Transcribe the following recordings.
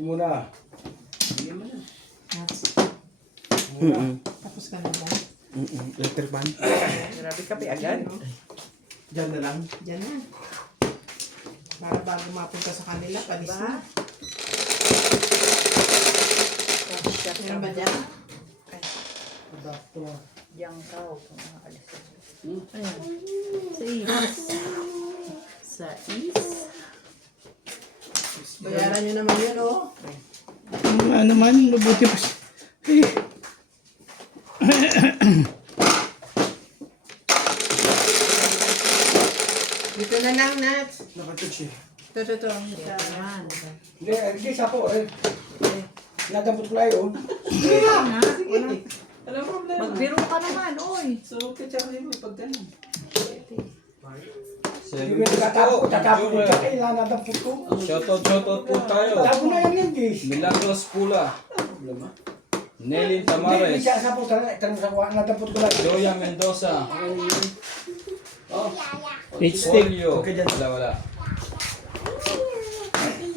Muna. Hindi mo na. Muna. Tapos ka na ba? Electric fan. Grabe ka, agad. Diyan na lang. Diyan na. Para bago mapunta sa kanila, panis na. Meron ba dyan? Adapter. Diyan ka, huwag kang makaalis. Ayan. Sa is. Bayaran nyo naman yun, oh. Mga naman, mabuti pa siya. Dito na lang, Nats. Nakatouch eh. Ito. Yan. Hindi, sapo eh. Nadampot ko lang yun. Walang problema. Magbiro ka naman, oy. So, kaya mo pagdanan. Hindi ko nagtatapo. Tatapo ko dyan. Kailangan nadampot ko. Shoutout po tayo. Tapo na yan yung dish. Milagros Pula. Nelin Hindi, Tamares. siya sapo. Tanong sa kuha. Nadampot ko lang. Joya Mendoza. H-stick. Polio. Okay dyan. Wala.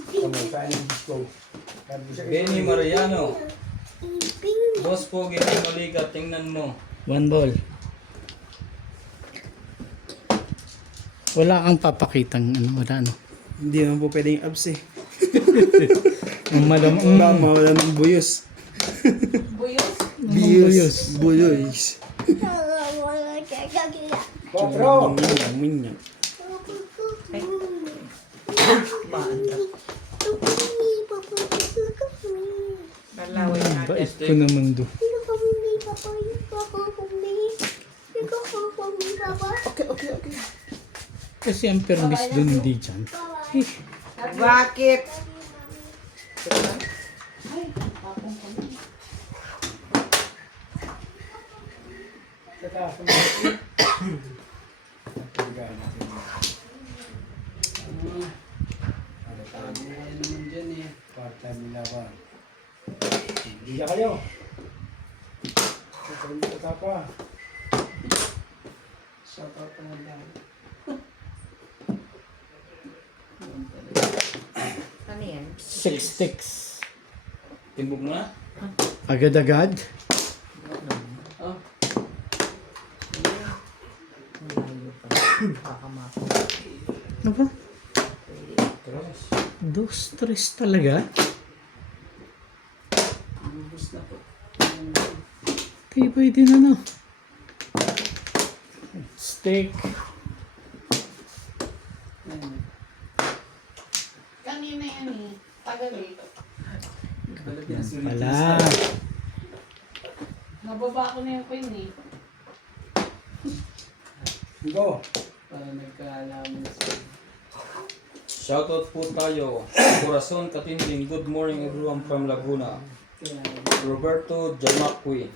Ano, saan yung dish ko? Benny Mariano. Boss po, ginamali ka. Tingnan mo. One ball. Wala kang papakitang ano, wala ano. Hindi naman po pwedeng abs eh. Ang malam, Mawala ng buyos. buyos. Buyos. Patro! Minyak. Kalawin natin. Bait ko naman do. Okay. Kasi ang permis dun hindi dyan. Bakit? Part-time nilaban. Hindi na kayo. Ito pa. Shoutout pa na lang. Ano yan? 6 sticks. Timbog na. Agad-agad. Ano ba? 2-3 talaga? Tibay din ano. Steak. Kanina yan eh. Tagal eh. Yan pala. Nababa ko na yung coin eh. Go. Para nagkaalaman sa... Shoutout po tayo. Corazon Katinding. Good morning everyone from Laguna. Roberto Jamacqui.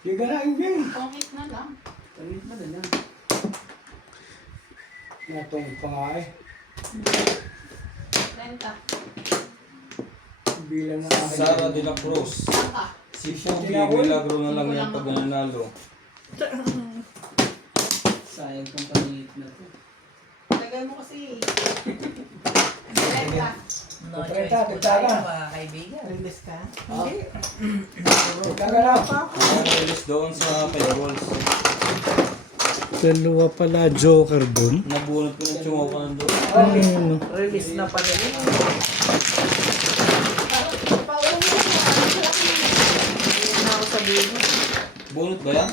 Hindi ka na yung Pangit na lang. Tanit na lang. Natong pa nga eh. Renta. Bilang na akin. Sara de la Cruz. Saka. Si Pogi, milagro na lang yan pag nanalo. Sayang kang pangit na to. Tagal mo kasi eh. Renta. No Kompreta, choice po tagtala. tayo, mga kaibigan. Release ka? Ika ka na. Release doon sa kay Balls. Dalawa pala joker dun. Nabunot ko ng tsungo ka nandun. Ano? Release na pala yun. Hindi na ako sabihin mo. Bunot ba yan?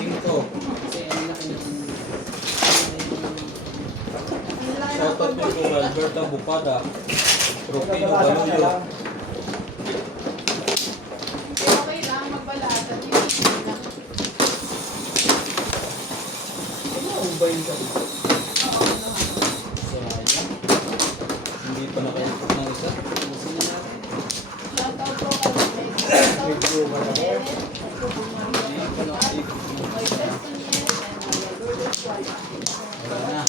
Cinco. Shoutout po po Alberta Bucada. Rufino Baluyo. Okay lang, magbalatan. Ano ba yung sabi? Sayang. Hindi pa nakaikot ng isa. Shoutout po kay Medyo malaki. Hindi pa nakaikot ng isa. Wala na.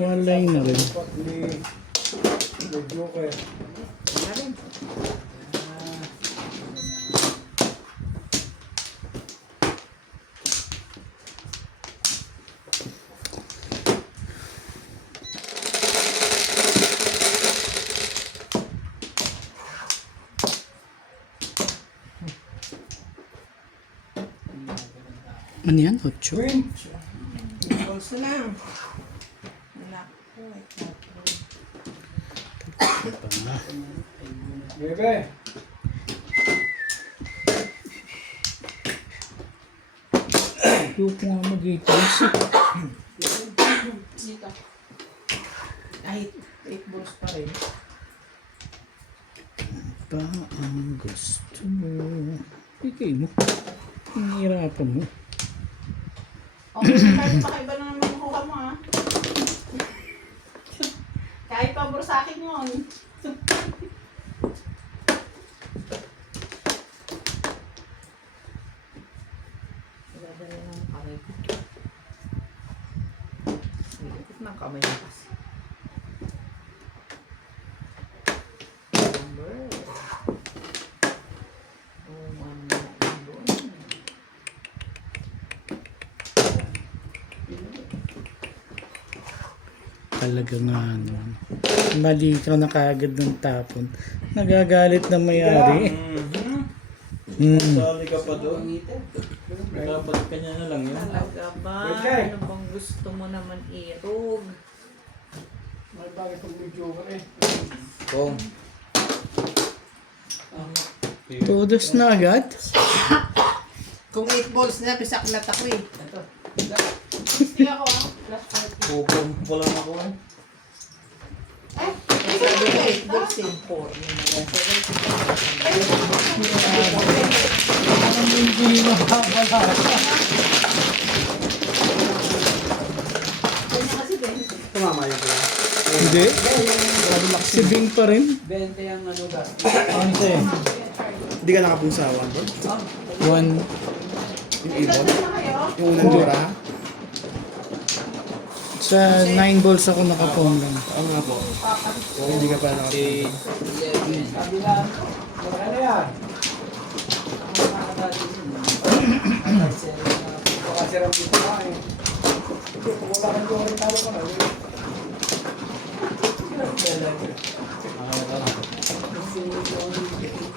Walay na rin. Pot ni Joker. Wala rin. Ano yan? 8? Queen. Balls na lang. Wala. Bebe. Yung nga mag-8 Dito. Ay, 8 balls pa rin. pa ang gusto mo. Ikay mo. Hihirapan mo. Okay, kahit pakaiba na naman kuha mo ha. Kahit pabor sa akin yun. Dadali ng kamay ko. Ikot ng kamay mo kasi. Number. Oh, 1 na doon. Talaga nga ano. Mali ka na kaagad ng tapon. Nagagalit na may-ari. Sali ka pa doon. Dapat kanya na lang yun. Talaga ba? Okay. Ano bang gusto mo naman irog? May bagay pag may Joker eh. Kung. Todos na agad? Kung 8 balls na, pisaklat ako eh. Ito. Gusto ako ha. Plus 40. Pupong pa lang ako eh. Eh, sabi ko 8 balls eh. 4 naman. Ganyan kasi din. Tumama yun pala. Hindi. Si Bing pa rin. 20 ang ano ba? Ano sa'yo? Hindi ka nakapungsawa, bro? 1. Yung Eh, ibon? na kayo? Yung unang dura? Sa 9 balls ako nakapong lang. Oo nga po. Hindi ka pala nakapungsawa. Sabi na, ano yan? Baka sirang dito ka eh. Kung wala kang Joker, talo ka na.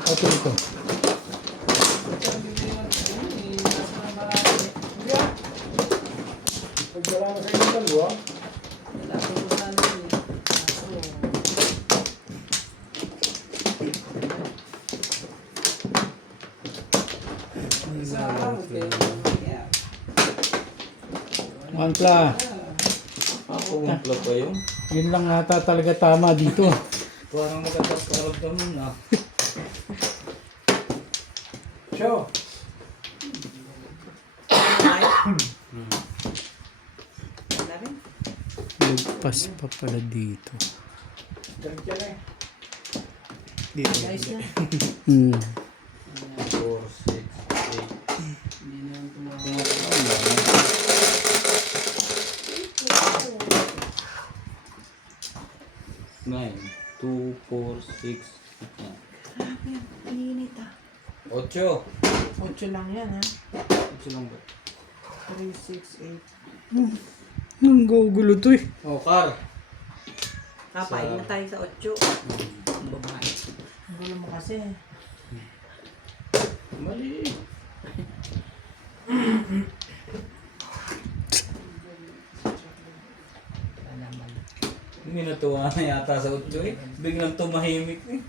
Ito ito. Pag wala na sa inyo dalawa, Wala ko sa ano eh. Mangkla. Ako umpla pa yun. Yun lang ata talaga tama dito. Parang magandang karamdaman na. show. Wala rin. Lagpas pa pala dito. Galit yan eh. Dito. Guys na. Hmm. 4, 6, 8. Hindi na yung tumawa. 9, 2, 4, 6, Init ah. 8. 8 lang yan ha. 8 lang ba? 3, 6, 8. Ang gugulo to eh. Oh, car. Kapay na tayo sa 8. Ang babae. Ang gulo mo kasi. Mali. Wala naman. Hindi natuwa na yata sa 8 eh. Biglang tumahimik eh.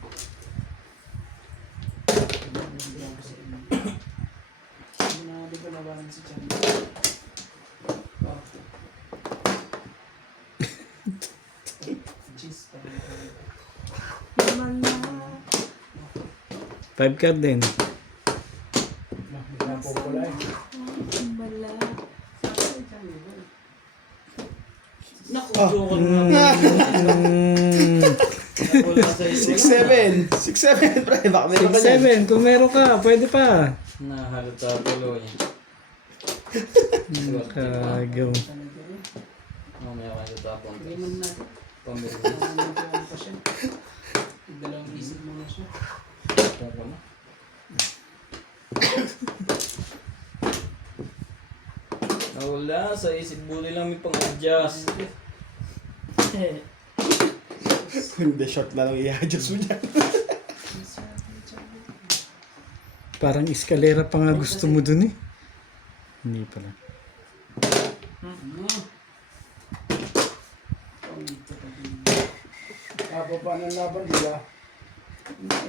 Hindi na di ko labanan si Chan. Cheese pa rin. Naman na. 5 card din. Hindi na po pala eh. Bala. Naku, Oh. joker na. Wala sa iyo. 6-7. 6-7, pre. Baka meron ka dyan. 6-7. Kung meron ka, pwede pa. Nahalata tuloy. Kagaw. Mamaya ka sa tapon. Limon na. Pamirilis. Ano pa siya? Dalawang isip mo na siya. Kung ko na. Nawala sa isip buti lang may pang-adjust. Hindi, short na lang i-adjust mo dyan. Parang eskalera pa nga gusto mo dun eh. Hindi pala. Kapapa ng laban, di ba?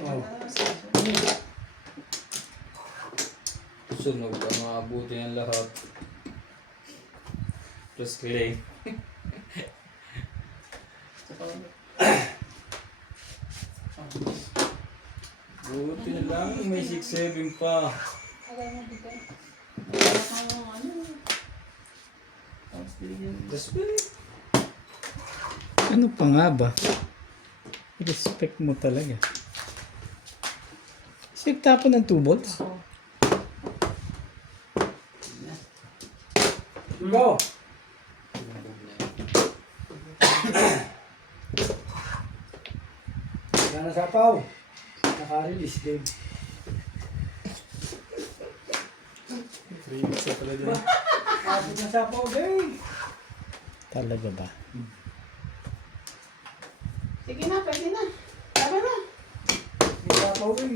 Oh. Sunog ang maabuti ng lahat. Just clay. Buti na lang, may 6-7 pa. Just wait. Ano pa nga ba? Respect mo talaga. Respect tapo ng 2 volts? Go! Sana sa paw. Naka-release din. 3 minutes na pala dyan. Kapit na sa paw din. Talaga ba? Sige na, pwede na. Tama na. Hindi sa paw din.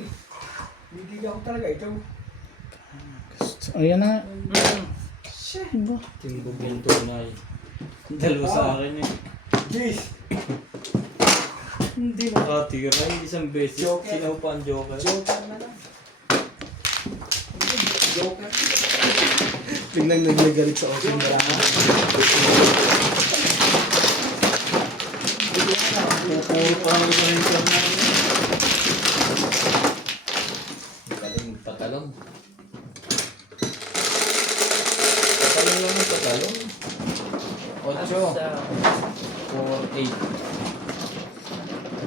Hindi ako talaga ito. Ayan na. Ba? Timbog yung tunay. Dalawa sa akin eh. Jeez! Hindi nakatira. Isang beses. Joker. Sinupa ang Joker. Joker na lang. Joker. Tingnan nagagalit sa open na lang. Pupuro pa ang isa rin sa mga. Galing patalong. Patalong lang ang patalong. 8. 4, 8.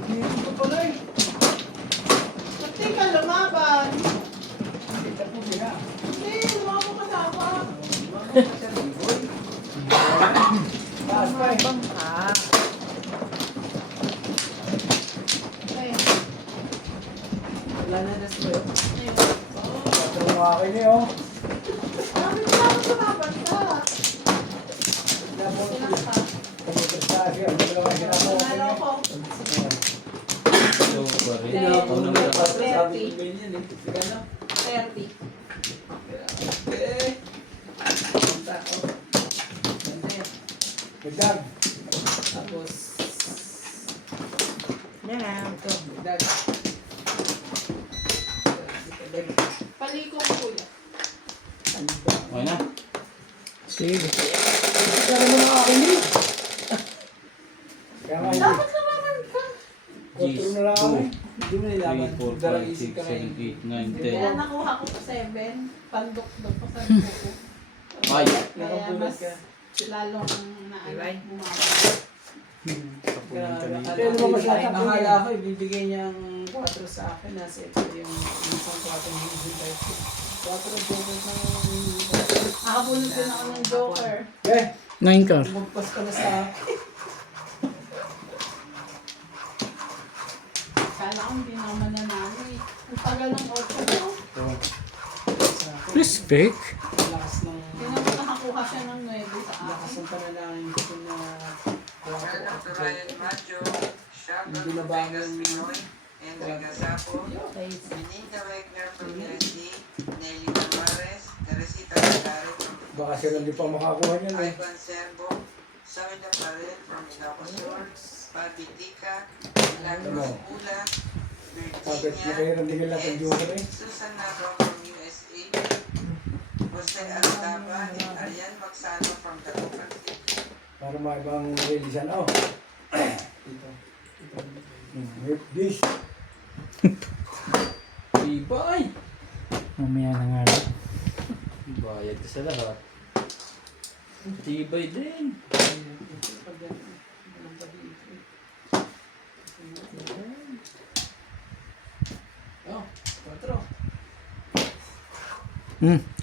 Hindi ko pala eh. Pati ka lumaban. Kita po sila. Hindi, lumaban ka dapat. Taas pa eh. Bang ka. Ay. Wala na na sa'yo. Ito ang akin eh oh. Bakit lumaban ka? Dapat Sinakta. pag-prestasi. Ano ko lang ang sinapo ko Nanalo niya. ko. So, bari. Eh, Ako na lang. Sabi ko ganyan eh. Sige na. 30. Eh. Punta ako. Ganda yan. Dagdag. Tapos, Yan. ito, dagdag. Paliko ko kuya. Okay na. Sige. Kaya mo na akin eh. Kaya nga hindi. Dapat lumaban ka. Control na lang ako eh. Hindi mo 3, 4, 5, 6, 7, 8, 9, 10. Kaya nakuha ko pa 7. Pandok-dok pa sa buko. Ay! Kaya mas lalong Diba? bumaba. Kaya lumabas lahat ang Akala ko ibibigay niyang 4 sa akin. Nasa ito yung isang 4 ng hibigay ko. 4 joker ng... Nakabunod din ako ng joker. Eh, 9 ka. Bumagpas ka na sa akin. Kala ko hindi na ako mananalo eh. Ang tagal ng 8 ko. Respect. Lakas ng... Hindi na nakakuha siya ng 9 sa akin. Lakas ng panalangin ko na... Welcome to Ryan Macho, Shaka Hindi na ba ang- Pinoy, Henry Gazapo, Beninda Wegner from USD, Nelly Tamares, Teresita Tagare from baka sila hindi pa makakuha niyan eh. Ivan Serbo, Samida Parel from Ilocos Sur, Pabi Tika, Milagros Pula, Kapit na kayo Virginia, nang tingin lang ang joker eh. Susan Naro from USA, Jose Altaba, and Arian Magsano from Dagupan City. Para may ibang releasean. Oh. Ito. This. Ibay! Mamaya na nga. Bayad ka sa lahat. Tibay din. Oh, 4.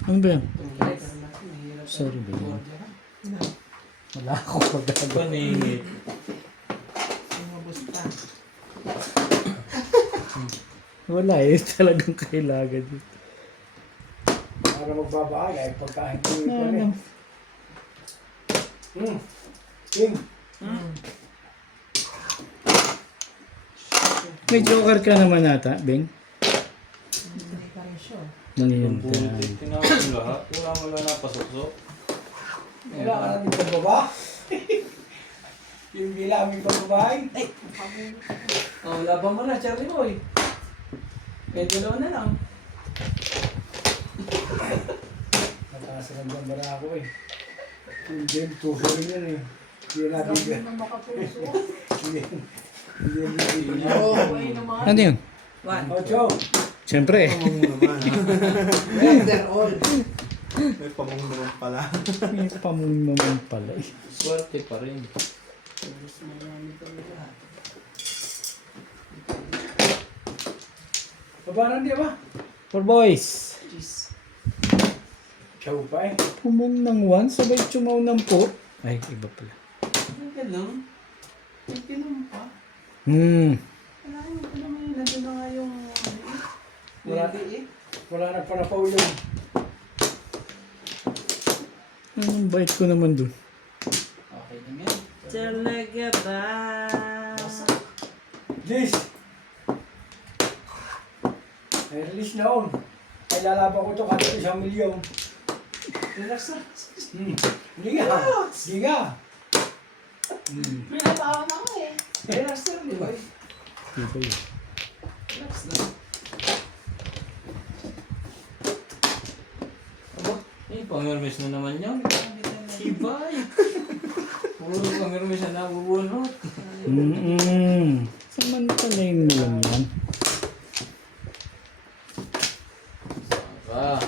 Ano ba yan? Yes. Sorry, baby. Wala akong magagawa. Paningit. Wala eh, talagang kailangan dito. Para magbabahay, ay pagkain ko ito Ano? King. May joker ka naman ata, Beng? Hindi pa rin siya. Ang bulit, Nangyayari. tinawag yung lahat. Wala napasok-sok. Wala ka na din pagbaba. Yung bilaming pagbabahay. Oh, laban mo na, Charlie Boy. Kaya dalawa na lang. Mataas na ng bara ako eh. Yung game, tuso rin yan eh. Hindi na bigyan. Hindi. Hindi na bigyan. Ano yun? One. Ocho. Siyempre. After all. May pamong naman pala. May pamong naman pala eh. Swerte pa rin. Babaran di ba? For boys. Chow pa eh. Pumong ng 1, sabay chumaw ng 4. Ay, iba pala. Hindi lang. May pinom pa. Wala naman yun. Nandun na nga yung Wala. eh. Wala na panapaw yun. Anong bite ko naman dun? Okay na yan. Talaga ba? This. Ay, release na on. Ay, lalaban ko ito kahit 1 milyon. Relax na. Hindi nga. Hindi nga. May natawa na ako eh. Relax na, di ba? Iba yun. Relax na. Eh, pang-hermes na naman yan. Ibay. Puro pang-hermes na nabubunot. Samantalayin mo lang yan. Ah,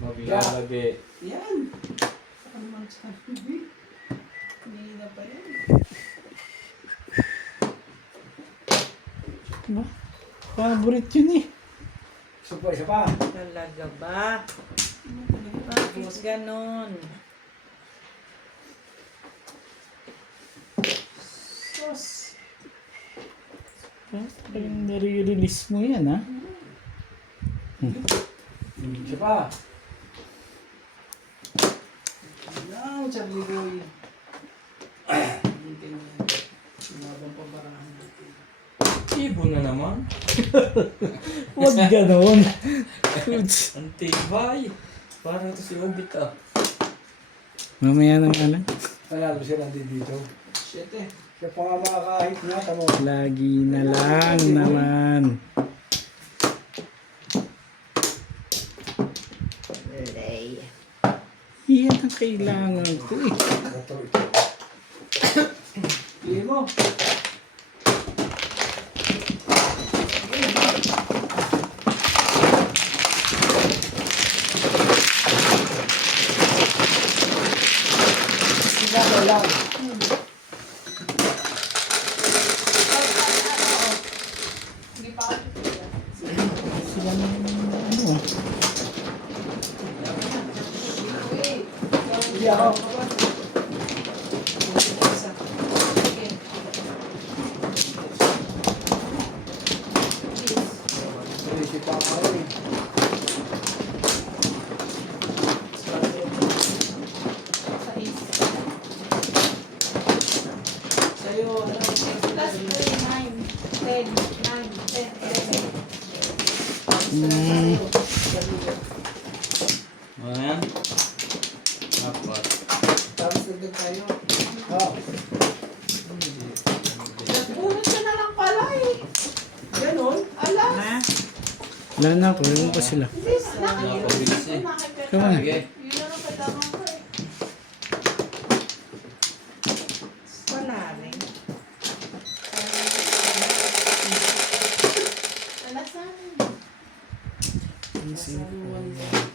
mabilalagi. Yan. Saka naman sa hindi. Hindi na pa yan. Diba? Favorite yun eh. Isa pa. Talaga ba? Bakit ganon? Sos. Parang nare-release mo yan ha. Isa pa. Now, Charlie Boy. Hindi ka na. Sumabang pabarahan natin. Ibon na naman. Huwag ganon. Ang tibay. Parang ito si Obit ah. Mamaya na nga lang. Panalo sila dito. Shit eh. Siya pa nga makakahit na. Tamo. Lagi na lang naman. Lay. Yan ang kailangan ko eh. Pili mo. Sila lang. Sila na ano ah. Hindi ako. Sige pa ako eh. Sa'yo, ano? Plus 3, 9, 10, 9, 10, 11. Ano yan? Apat. Tapos nagdag tayo. Oh. Bunot ka na lang pala eh. Ganon. Ala, Ha? Wala na ako. Ewan ko sila. hindi, Nakabilis eh. Come on. Sige. Yun lang ang kailangan ko eh. Wala rin. Alas na.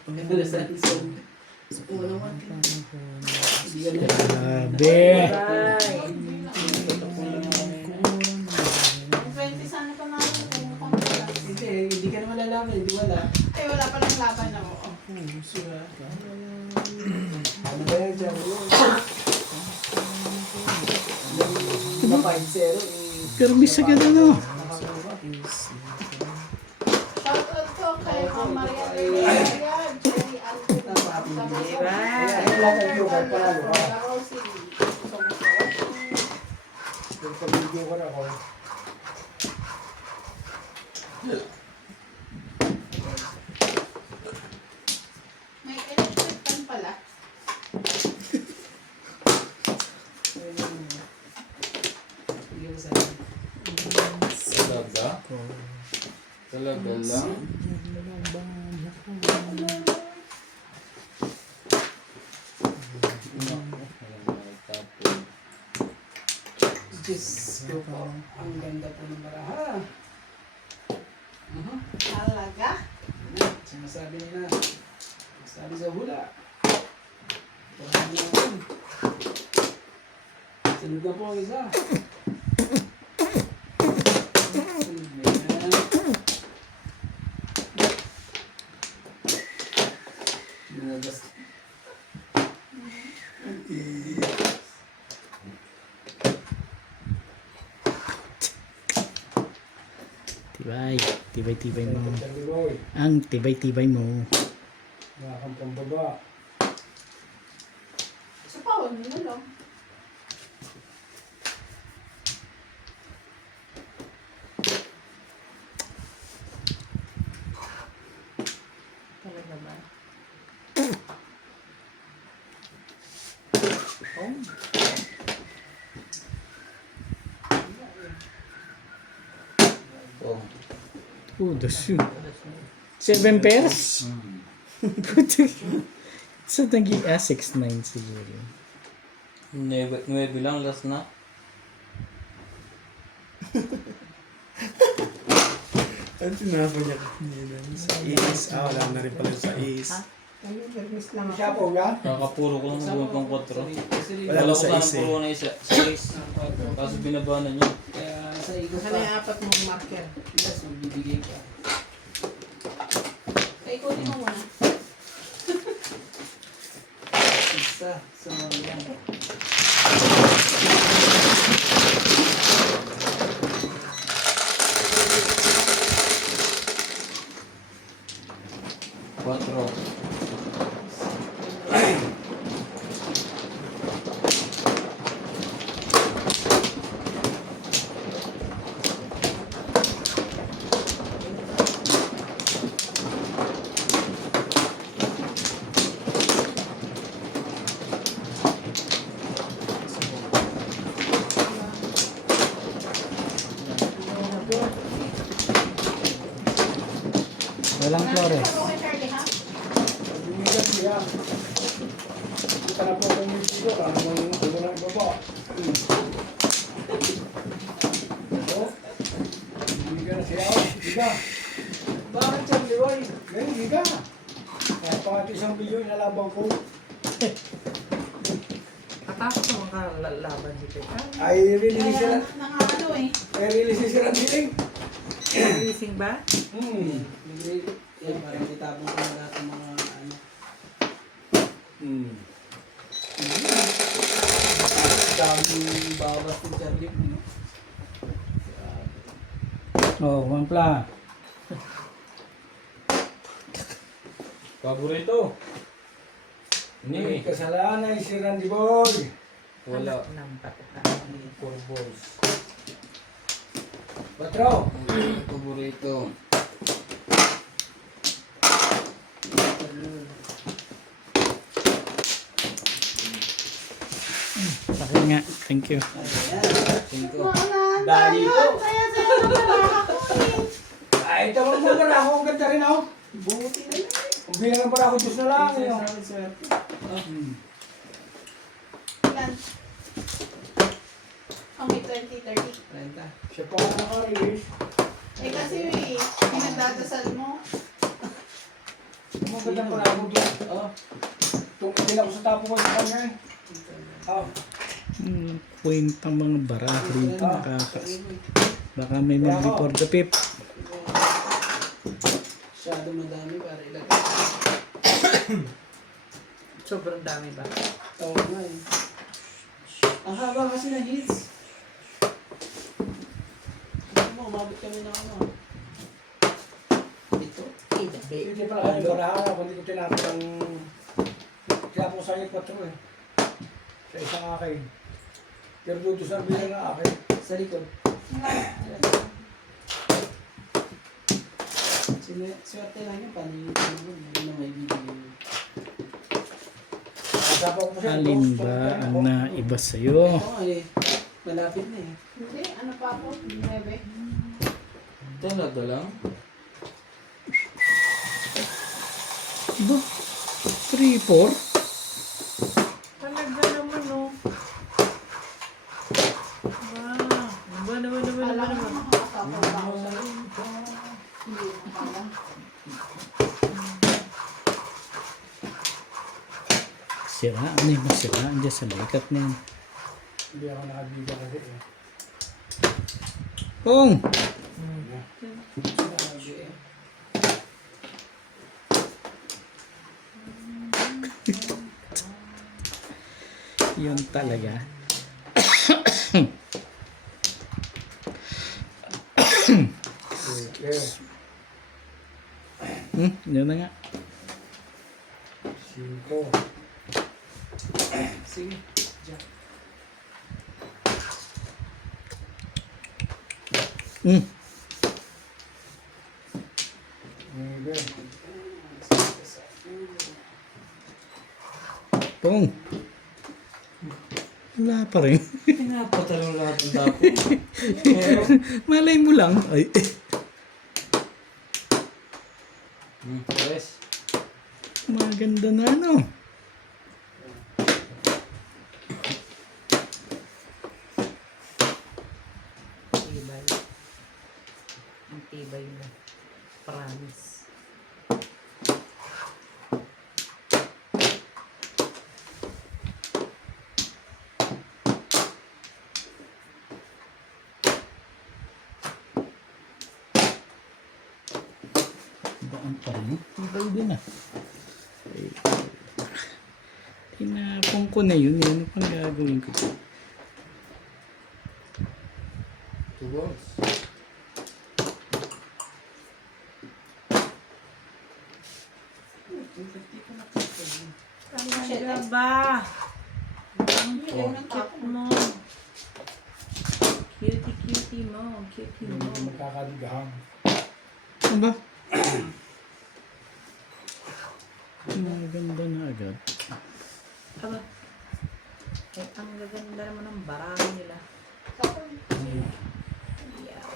Pagkalasan sa ulo mo. Hindi ka na. Grabe. Bye. Ang 20 sana pa namin kung pang-wala. Hindi ka naman lalaman. Hindi wala. Ay, wala pa lang laban ako. Sura ka. Ano ba yan? Diyan? Diba 5-0 eh. Pero bisa ka ano. Nakakawa is Maria Reyes, Cherry Alvin. Diba? Kaya wala kang video kahit panalo ka. Kung sa video ko na ako. May electric pan pala. Bigyan mo sa akin. Talaga? Talaga lang? Diyos ko po. Ang ganda po ng baraha. Talaga? Sinasabi nila. Sabi sa hula. Parang natin. Sunod na po ang isa. Sunod na yan. Nalabas. Tibay. Tibay-tibay mo. Sabi boy, Ang tibay-tibay mo. mga kang pambaba. Sa pawon mo na lang. Talaga ba? Oh. Oh, the shoe. 7 pairs? So, naging 6'9" siguro. 9 lang, last na. Ano tinapon niya kanina? Sa is. Wala na rin pala sa is. Siya po nga. Kakapuro ko lang ng buwan pang 4. Wala Wala ko ko sa sana is eh. puro na isa. Sa is. Kaso binabanan niyo. Kaya sa ikot Ano yung pa. apat mong marker? Yes, magbibigay ka. Ay, kunin mo muna. Isa. So, yan. Quatro. Walang flores. Pero kay Charlie, ha? Bumigyan siya. Kita na po kung yung video. Ano na ibaba. Ito. Bumigyan na siya. Biga. Bakit Charlie Boy? Ngayon, biga. Kaya pati isang video inalaban ko. Katapos naman ka laban dito. Ay, release sila. Kaya nangano eh. Ay, release sila diling. Releasing ba? Bigay. Yan, parang itabong ko na lahat ng mga ano. Daming bawas ni Charlie. Oh, one pla. Paborito. May Ni. kasalanan si Randy Boy. Wala. Ng patuka. 4 balls. Patro. Paborito. Bakit nga? Thank you. 5. Dali ko. Kaya sa'yo na pala ako eh. Ay, tawag mo para ako. Ang ganda rin ako. Buti na lang. Kung bilang para ako, Diyos na lang. Sa Yun. amin, swerte. Ilan? Oh, may 20, 30. 30. Siya pa ang naka-release. Eh kasi pinagdadasal mo. Ang ganda para ako doon. Oh. Tungkol ako sa tapo ko sa kanya eh. Ah, Point ang mga bara rito nakakas. Baka may mag-report the pip. Masyado madami para ilagay. Sobrang dami ba? Oo nga eh. Ang haba kasi na hits. Ano mo, umabot kami ng ano. Ito. Ida. Hindi pala kayo barahan ako, hindi ko tinapos ang... Kaya po sa inyo 4 eh. Sa isang akin. Pero doon sa bilang na akin. Sa likod. Swerte lang yun, paningin ko naman. Yun na may bibigyan. Kasapa ko po siya. Alin ba ang naiba sa'yo? Oo nga eh. Malapit na eh. Hindi, ano pa ako? 9. Talaga lang? Ba? 3-4? Talaga naman, no? Ba naman. Alam mo, makakapapa ako sa'yo. Hindi mo kala. Sira, ano yung masira? Andiyan sa likat na yan. Hindi ako nakabigyan kasi eh. Pong! Yun talaga. Okay. Yun na nga. 5. Sige. Diyan. Hmm. Okay. Pong! Wala pa rin. Pinapatalong lahat ng tapo. Pero, Malay mo lang. Ay, Tres. maganda na ano. Tibay. Ang tibay mo. Promise. Baan pa rin. Tibay din ah. Ay, tinapong ko na yun. Ano pang gagawin ko? Tubos. Talaga ba? Ang cute mo. Cutie mo. Cutie mo. Hindi magkakaligahan. Ano ba? Maganda na agad. Aba. Eh, ang gaganda naman ng barahan nila. Yaw.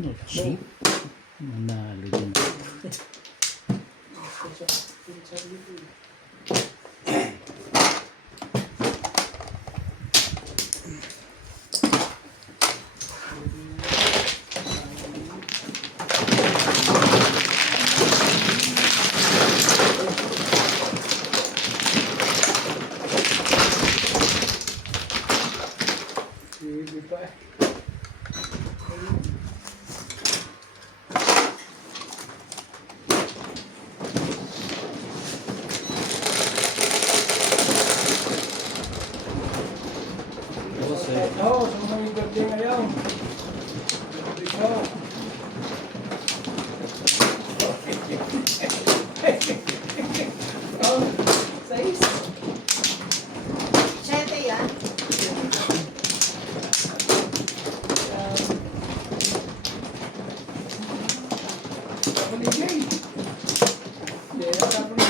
Nochi. Manalo din. Hindi pa eh. Tubos eh. Oo, sa mga yung birthday ngayon. Ito. Sais. 7 yan. Paligay. Hindi, tapos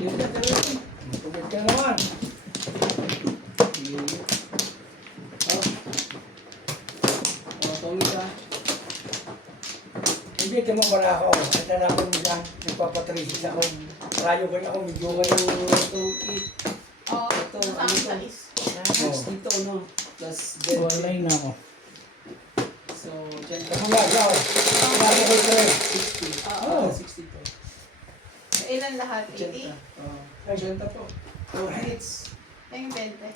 yun na talaga. Tubig ka naman. Tawid ka. Hindi, tama wala ako. At tanapon mo dyan. Nagpapatrisis ako. Rayo ko ako. Medyo ngayon. Ito, eat. Oo, Ito, ito, ano to? sais. Dito, no? Plus, Walay na ako. So, dyan ka. Ako nga, yaw. Rayo ko ito eh. 60. Oo. 62. Ilan lahat? Dyan 80? ka. Ay, dyan ka po. 4 hits. Ay, 20.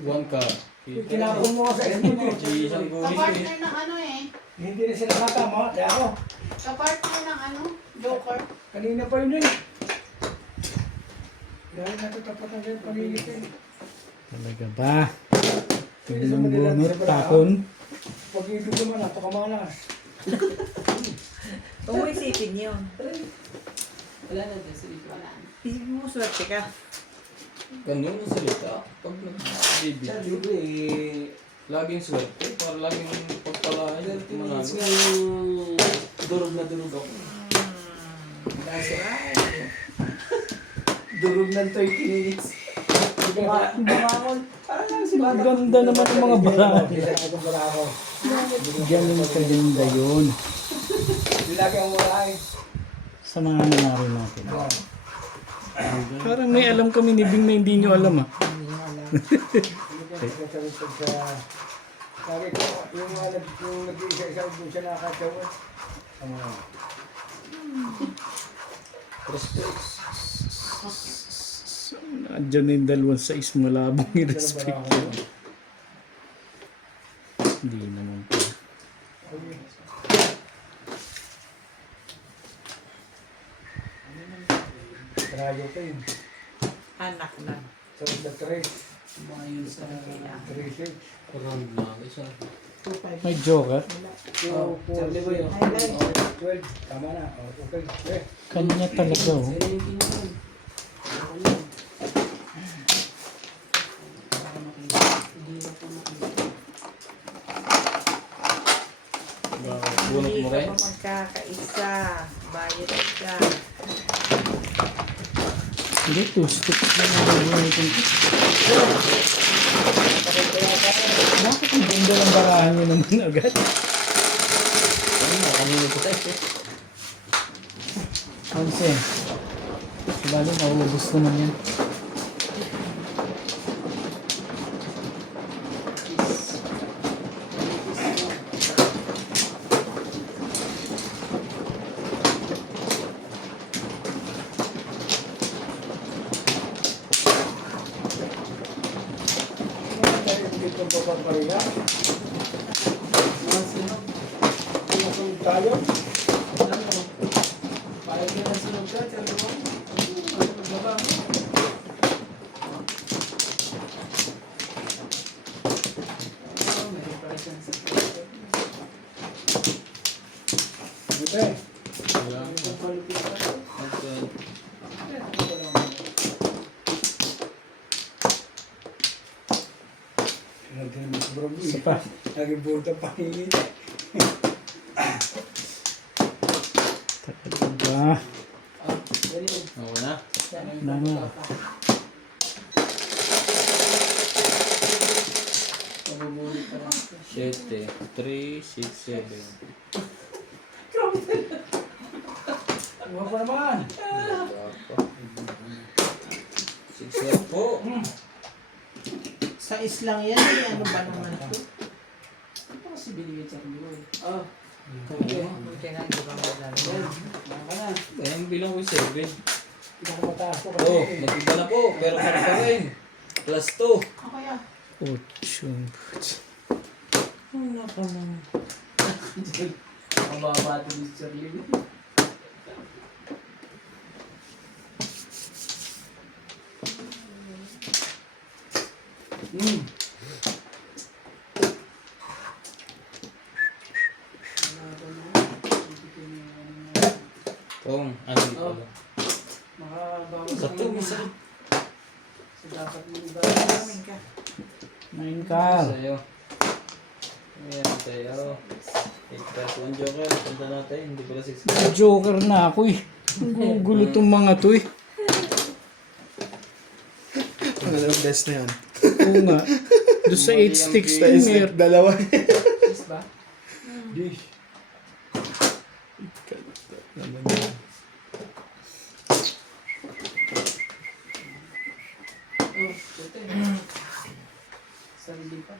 1 ka. Tinapon mo sa inyo. Isang guhit eh. Kapartner ng ano eh. Hindi na sila nakatama. Kaya ako, Kapartner ng ano, Joker. kanina pa yun eh. Dahil natatapat na yung pamilya ko eh. Talaga ba? Tingnan mo bunot, tapon. Pag-ibig naman, napakamalas. Huwag mo isipin yun. Wala na din, sige ko. Wala. Isipin mo, swerte ka. Ganun ang salita. Pag nag-bibig, Siyempre, laging swerte. Para laging pagpalain. 30 minutes Manalo. nga yung durog na durog ako. That's right. Durog ng 30 minutes. Bumakon. Parang lang si Ang Bata. ganda naman ng mga barahan. Hindi sa akong wala ako. Ganun kaganda yun. Hindi lagi ang wala eh. Sa mga nangyari natin. Parang may alam kami ni Bing na hindi nyo alam ah. Sabi ko, yung nag-iisa-isa doon siya nakakatawa. Andiyan na yung dalawang sais malabong i-respect yun. Hindi naman po. Radyo ko yun. Anak na. Sa trace. Kumain sa... Trace. Round na. Isa. May joker. 2, 4, Sabi ko yun. 12. Tama na. Okay. Eh. Kanya talaga oh. Sino yung kinuha? Bunot Hindi mo ka rin. pa magkakaisa. Bayad ka. Hindi, 2 sticks na nabubunutin ko. Bakit ang ganda ng barahan nyo naman agad? Ano na? Kanina ko tayo. Kasi, sabali nauubos naman yan. Hindi ko papapariya. Sumunod tayo. Parang yun ang sunod ka. Tsaka mo. Baba mo. May preparation sa Buti. Wala. palupit pa. Okay. Naging mas bravo Isa eh. pa. Naging bulta pa hingin. Talaga. Dali. Okay na. Wala na. Mabubulit pa lang. 7, 3, 6, 7. Huwag pa naman. 6 po. Sa islang yan, eh, ano ba naman ito? Ito kasi binigay sa akin yun. Oh. Buti na, hindi ba maglalaro? Yan. Baka na. Ayan, bilang ko 7. Pinakamataas ko kasi. Oh, nag-iba na po. Pero para pa rin. Plus 2. Ako yan. 8. Wala pa na. Mababa ito ni Sir Lee. Kung, ano ito? Oh. Makabawas Sa 2, isa. So dapat mo iba. Maraming ka. 9 ka. Sa'yo. Ayan, sa'yo. 8 plus 1 joker. Punta natin. Hindi pala 6. Joker na ako eh. Ang gulo tong mga to eh. Ang dalawang best na yan. Oo nga. Doon sa 8 sticks to mer. Dalawa. Yes ba? Dish. Oh, puti. Sarili pa.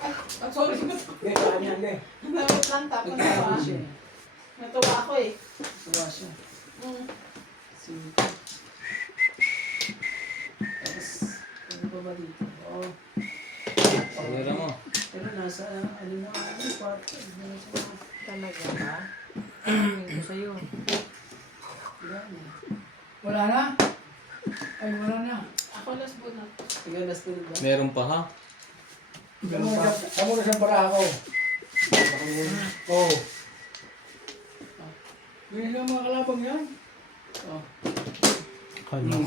Ah, sorry. Okay, kanya yan. Nawit lang tapos Nagkakaroon natuwa. siya. Natuwa ako eh. Tuwa siya. Mm. Si pa ba dito? Oo. Pagkira mo. Pero nasa, ano na, kwarto. Talaga ba? Tingin ko sa'yo. Yan eh. Wala na? Ay, wala na. Ako last po na. Tingnan, last tulog ba? Meron pa ha? Kamu na sa bara ako. Oo. Ganyan lang mga kalabang yan. Oh. Kala.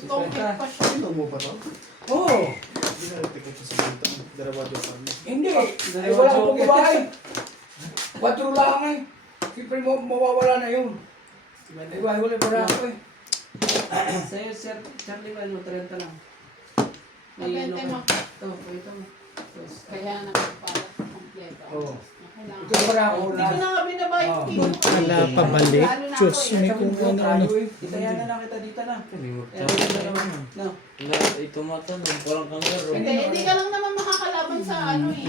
Super ka. Ano mo ba to? Oo. Hindi na nagtikot sa dito. Darabado pa. Hindi. Ay, wala akong babae. 4 lang eh. Siyempre mawawala na yun. Ay, wala para ako eh. Sa'yo, Sir Charlie, ano, 30 lang. Mabente May mo. ito, ito mo. Tapos, Kaya nakapala. Kompleto. Oo. Kailangan. Ito para ako. hindi ko na nga binabayad. Oh. Hindi ko Wala pa balik. Diyos, may kung ano-ano. Itayan na lang kita dito na. Kalimot Eh, dito na naman. No. Lahat ay tumatanong. Parang kamero. Hindi ka lang naman makakalaban sa ano eh.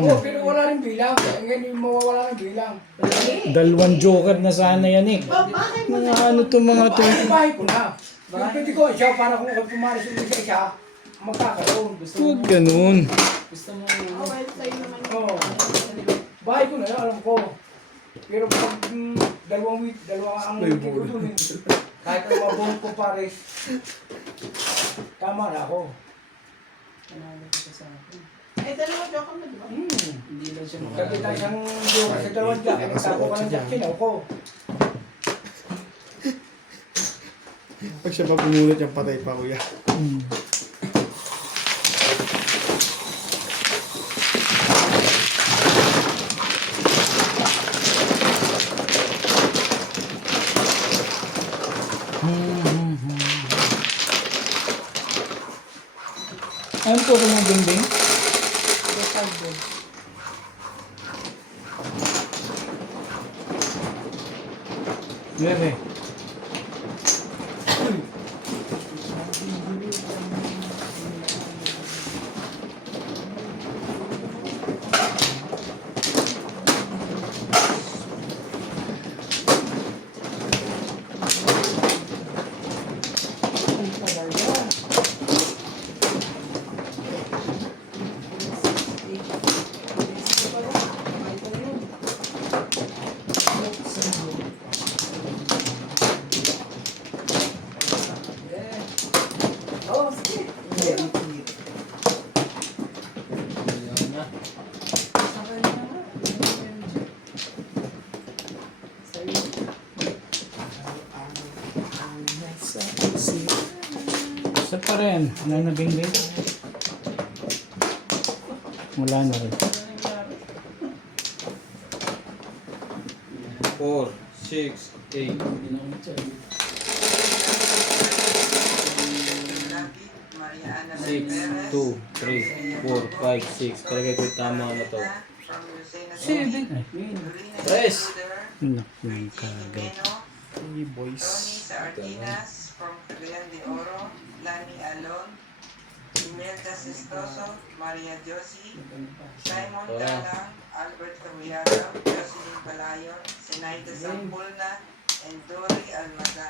Oo, pero wala rin bilang. Ngayon yung mawawala ng bilang. Dalawang joker na sana yan eh. Bakit mo Mga ano to mga to. Ay, bahay ko na. Yung pwede ko siya para kung pumaris ulit sa isa, magkakaroon. Huwag ganun. Gusto mo, Okay, sa'yo naman. Oo. Bahay ko na yan, alam ko. Pero pag dalawang ang week ko dun eh. Kahit ang mabuhong ko pares, tama na ako. panalo kita sa akin. Eh, dalawa joke mo, di ba? Hindi lang siya Sabi tayo isang joke sa dalawang jack, nagtapo ka ng jack, sinaw ko. Pag siya pa pumunot yung patay pa kuya. Ano po ito mga dingding? Bebe. Oo, sige. Ayan na. Isa pa rin. Ano na dingding? Wala na rin. 4, 6, 8. Maria Ana 6, 2, 3, 4, 5, 6. Talaga ko tama na to. from Lucena Seven. City, Tres. Nak ng kagad. Tony Sardinas from Cagayan de Oro, Lani Alon, Imelda Sestoso, Maria Josie, Simon Dalang, Albert Caruyaga, Jocelyn Palayon, Senaida Sampulna, and Dory Almaga.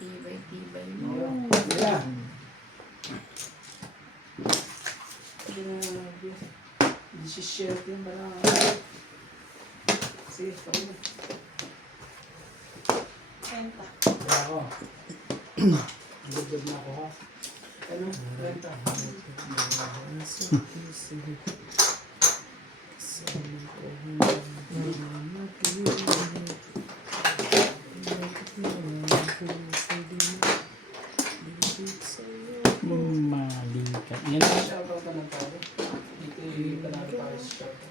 Tibay-tibay mo. Yeah. Share din ba na? Sige, pari na. Kenta. Kaya ako. Dugdug na ako ha. Ano? Renta. Malika. Yan. Shoutout ka ng pare. Dito yung panalo pare sa shoutout.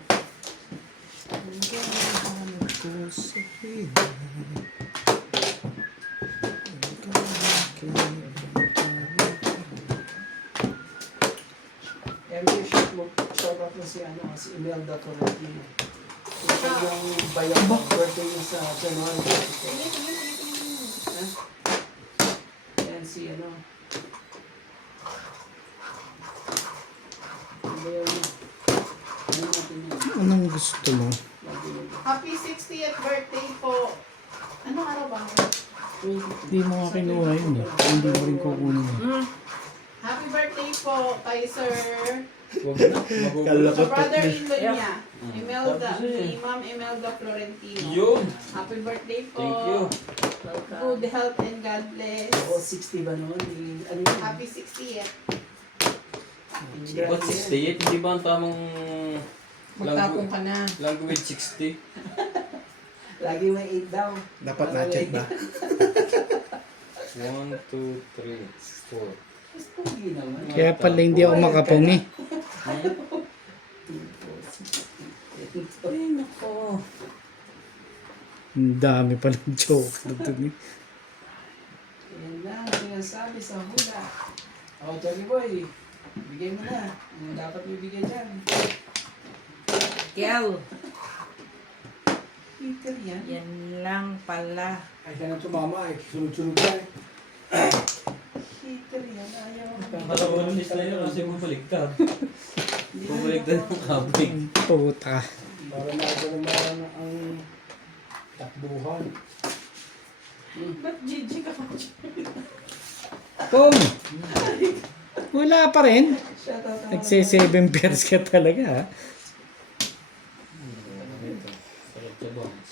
Every shoutout mo si ano, si Imelda Torrentino. Ito yung bayang birthday niya sa January 24. Yan si ano. Ang bayaw niya. Ano natin yan? Anong gusto mo? Lagi yun. Happy 60th birthday po. Anong araw ba? Hindi mo nga kinuha yun eh. Hindi mo rin kukunin yun. Happy birthday po kay Sir Huwag na. Magugulat. sa brother-in-law niya. Imelda, si Ma'am Imelda Florentino. Yun. Happy birthday po. Thank you. Good health and God bless. Oo, 60 ba noon? Ano yun? Happy 60th. What 68? Hindi ba ang tamang Magtapong ka na. language 60? Lagi may 8 daw. Dapat na-check ba? 1, 2, 3, 4. Hindi naman. Kaya pala hindi ako makapungi. Ay, nako. Ang dami palang joke na dun eh. Yan na, sinasabi sa hula. O, Johnny Boy, bigay mo na. Ano dapat bibigay dyan? Kel, Peter yan. yan lang pala. Ay, siya na tumama eh. Sunod-sunod ka eh. Peter yan, ayaw. Kalawan ni Slayer kasi bubaligtad. Bubaligtad ng kabig. Puta. Para na ito naman ang takbuhan. Ba't GG ka pa? Kung wala pa rin. Shout out naman. Nagse-7 pairs ka talaga ha. Sarap sa bones.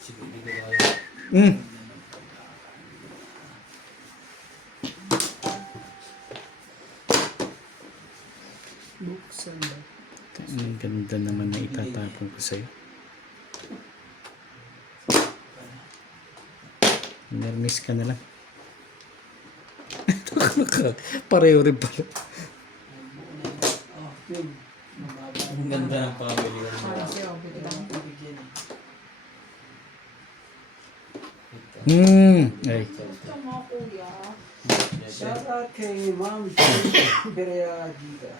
Sige, dito tayo. Mm. Buksan ba? Ang ganda naman na itatapon ko sa'yo. Nermis ka na lang. Pareho rin pala. Oh, yun. Mababa. Ang ganda ng pamili ko. Kailangan bibigyan eh. Ay. Gusto mo, kuya. Shout out kay Ma'am Perea Giga.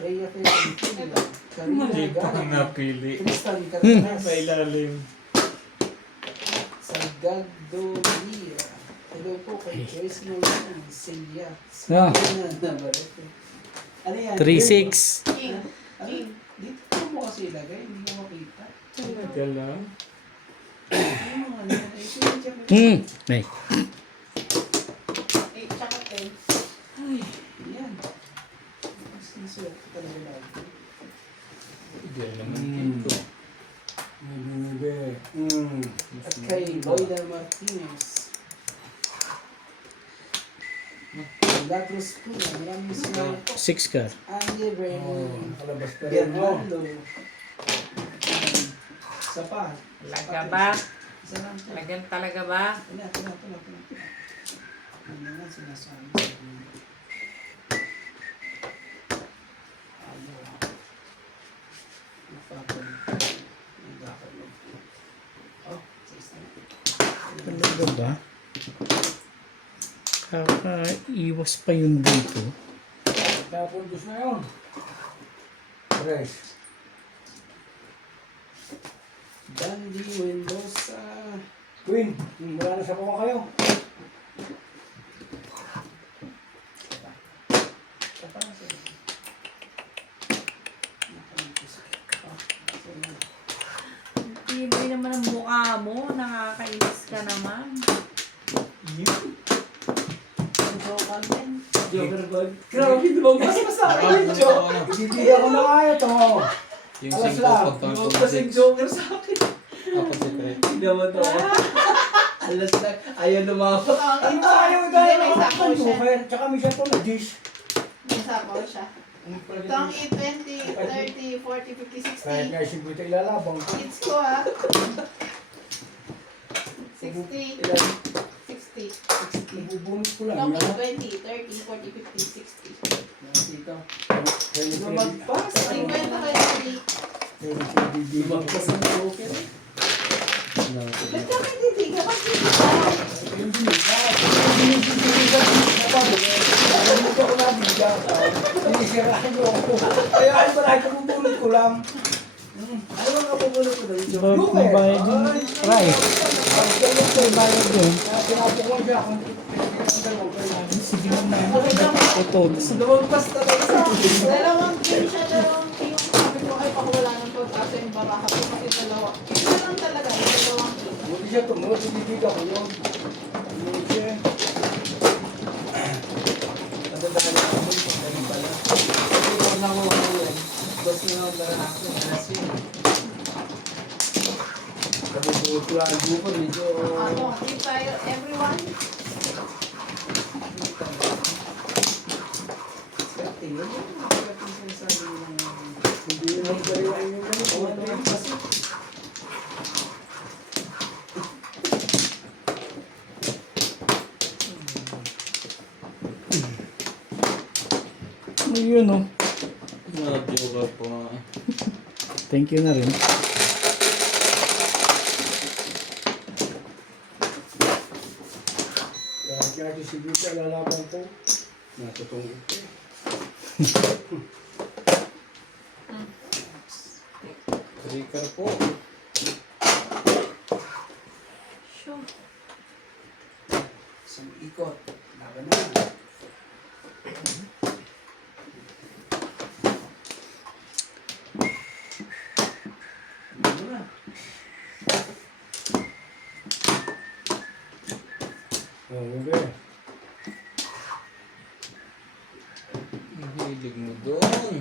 Eya Felipe. Karina Gana. napili. Tristan Cardenas. ilalim. Sagagdolia. Hello po kay Joyce Nolan. Celia. Ah. Ano yan? 3-6. King. Ano? Dito mo kasi ilagay. Hindi ko makita. Talaga lang. Ano mo ano? Ay, sino Ay. 8 tsaka 10. yan. Sinusulat ko talaga lang. Hindi naman ito. Bebe. At kay Loida Martinez. Latros Puna. Maraming salamat po. 6 ka. Andy Oh, Brennan. nakalabas ka rin. Oh. Bernardo. Isa pa. Talaga ba? Isa lang po. Talagang talaga ba? Tala. Ano nga sinasabi sa inyo? Ayaw. Napapalik. Nagkakalag. Oh, sa isa. Talaga ba? Kakaiwas pa yun dito. Tapos na yun. Fresh. Dandy Mendoza. Queen, wala na sa pama kayo. Isa pa na sila. Nakalimutan. Oh, sige. Hindi naman ang mukha mo. Nakakainis ka naman. Joker God. Grabe, lumabas pa sa akin yung joke. Hindi ako na kaya to. Yung Alas 5 lang. pagkakong Lumabas yung Joker sa akin. Apat secret. Hindi naman to. Alas lang. Ayaw lumabas. Ano tayo Hindi, gaya may ng sapaw aking siya. bufer? Tsaka may siya to na dish. May sapaw siya. Itong 8, 20, 30, 40, 50, Kahit 60. nga isip ko ito ilalabang ko. It's ko ah. 60. 60. Ibubunot ko lang. Itong Yan. 20, 30, 40, 50, 60. Dito. Kaya Lumagpas. 50 kayo ulit. Lumagpas ang Joker. Ba't ka nagtitigil? Ba't Hindi ako nabigyan. Sinisirahan mo ako. Kaya ay ba kahit bubunot ko lang. Ano bang kapabulot ko doon? Joker? Bakit mabayad yung rice? Bayad yun. Pinapukuha siya kung pinagdalawang kayo. Sige na. Ito. Lumagpas talaga sa akin. Dalawang game siya, dalawang game. Sabi ko ay pakawala ng pag yung baraha ko kasi dalawa. Ito lang talaga, yung dalawang kita. Buti siya tumunod, hindi ka ko yun. Tumunod siya. Nadadala ako yung ganun pala. Kasi kung nakuha ko yun, basta na ako na ako, kasi Kabubuot ko lang ang buko, medyo... Ano, give tayo everyone. swerte. Yun yung mga sinasabi nilang Hindi naman kayo ay yung ganito. oh, ano yung kasi Ayun oh. Mga joker po nga. Thank you na rin. Kaya si Vito, lalaban ko. Natutungkot ko eh. Trigger po. Sure. isang ikot. Laban na. Ano na? Oh, okay. Ang hilig mo doon.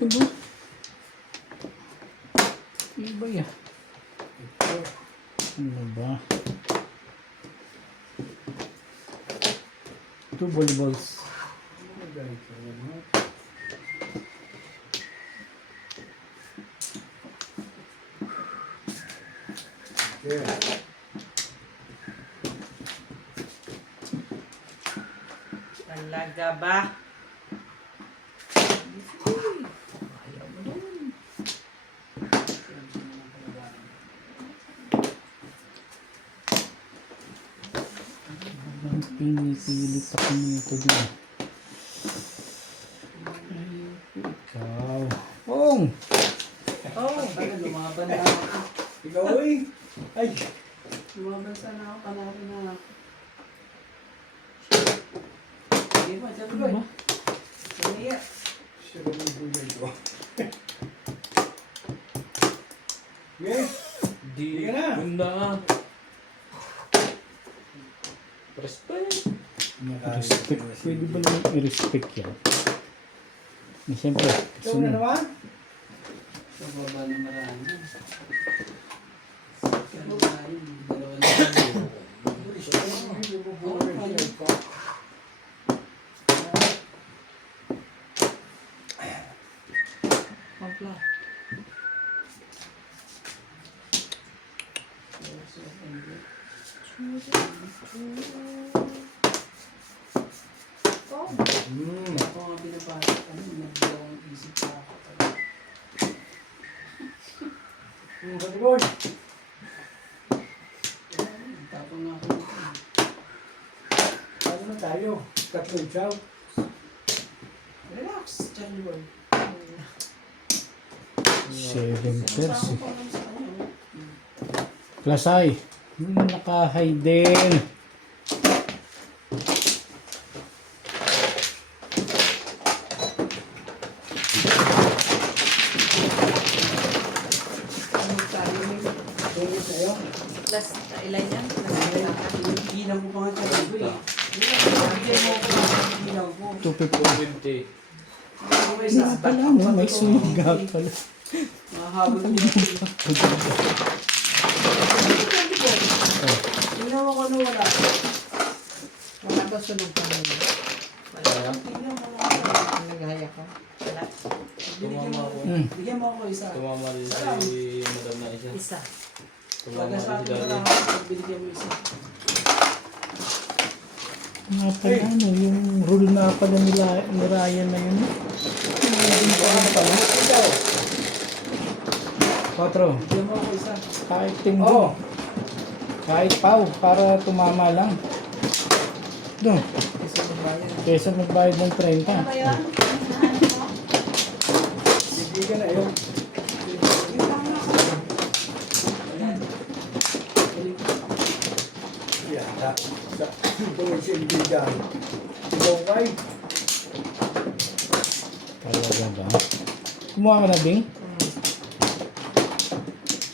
Ano? Iba ya. Ano ba? Two volleyballs. Okay. Talaga ba? Ang pinipilit ako nito din. Ikaw. Ong! Oh, tagal, lumaban na ako. Ikaw eh. Ay. Lumaban sana ako, panalo na ako. Sige mo, sabi ko. Ano ba? Sige. Siya ba yung bulay ko? Okay. Di Sige na. bunda. Respect. Respect. Pwede ba naman i-respect yan? Eh, siyempre, Ikaw gusto na na. naman? Sa baba na marami. Ano ba yun? Dalawa na. Mapla. Oh, Ako nga pinapasok kami, nagdawang isip pa ako. Katigol. Tapos nga ako nito. Ano na tayo? Tatlong chow. Relax, Charlie boy. 7-30. Klasay. Naka-high din. Tungkol sa'yo. plus, ilan yan? Gilang ko pa nga Charlie boy. Bigyan mo ako ng gilang ko. 250. 250. Nga pala, no? May sumiga pala. Mahabol mo. Tingnan mo kung ano wala. Wala ba sunog pa rin? Kaya? Tingnan mo kung ano wala. Nagaya ka? Wala. Bigyan mo ako isa. Tumama rin si madam na isa. Isa. Tumama Pagka rin sa si akin daddy. wala, binigyan mo isa. Nga pala, ano, yung rule na pala ni Ryan na yun. Ikaw. 4. Bigyan mo ako isa. Kahit tingin. Oo. Kahit pau, para tumama lang. Doon. Isa mo ba yan? Kesa magbayad ng 30. Ano ba yan? Hinahanap mo? Bibigyan na yun. Galing. Yata. Sa tuloy si India. Ikaw kay. Talaga ba? Kumuha ka na, Bing?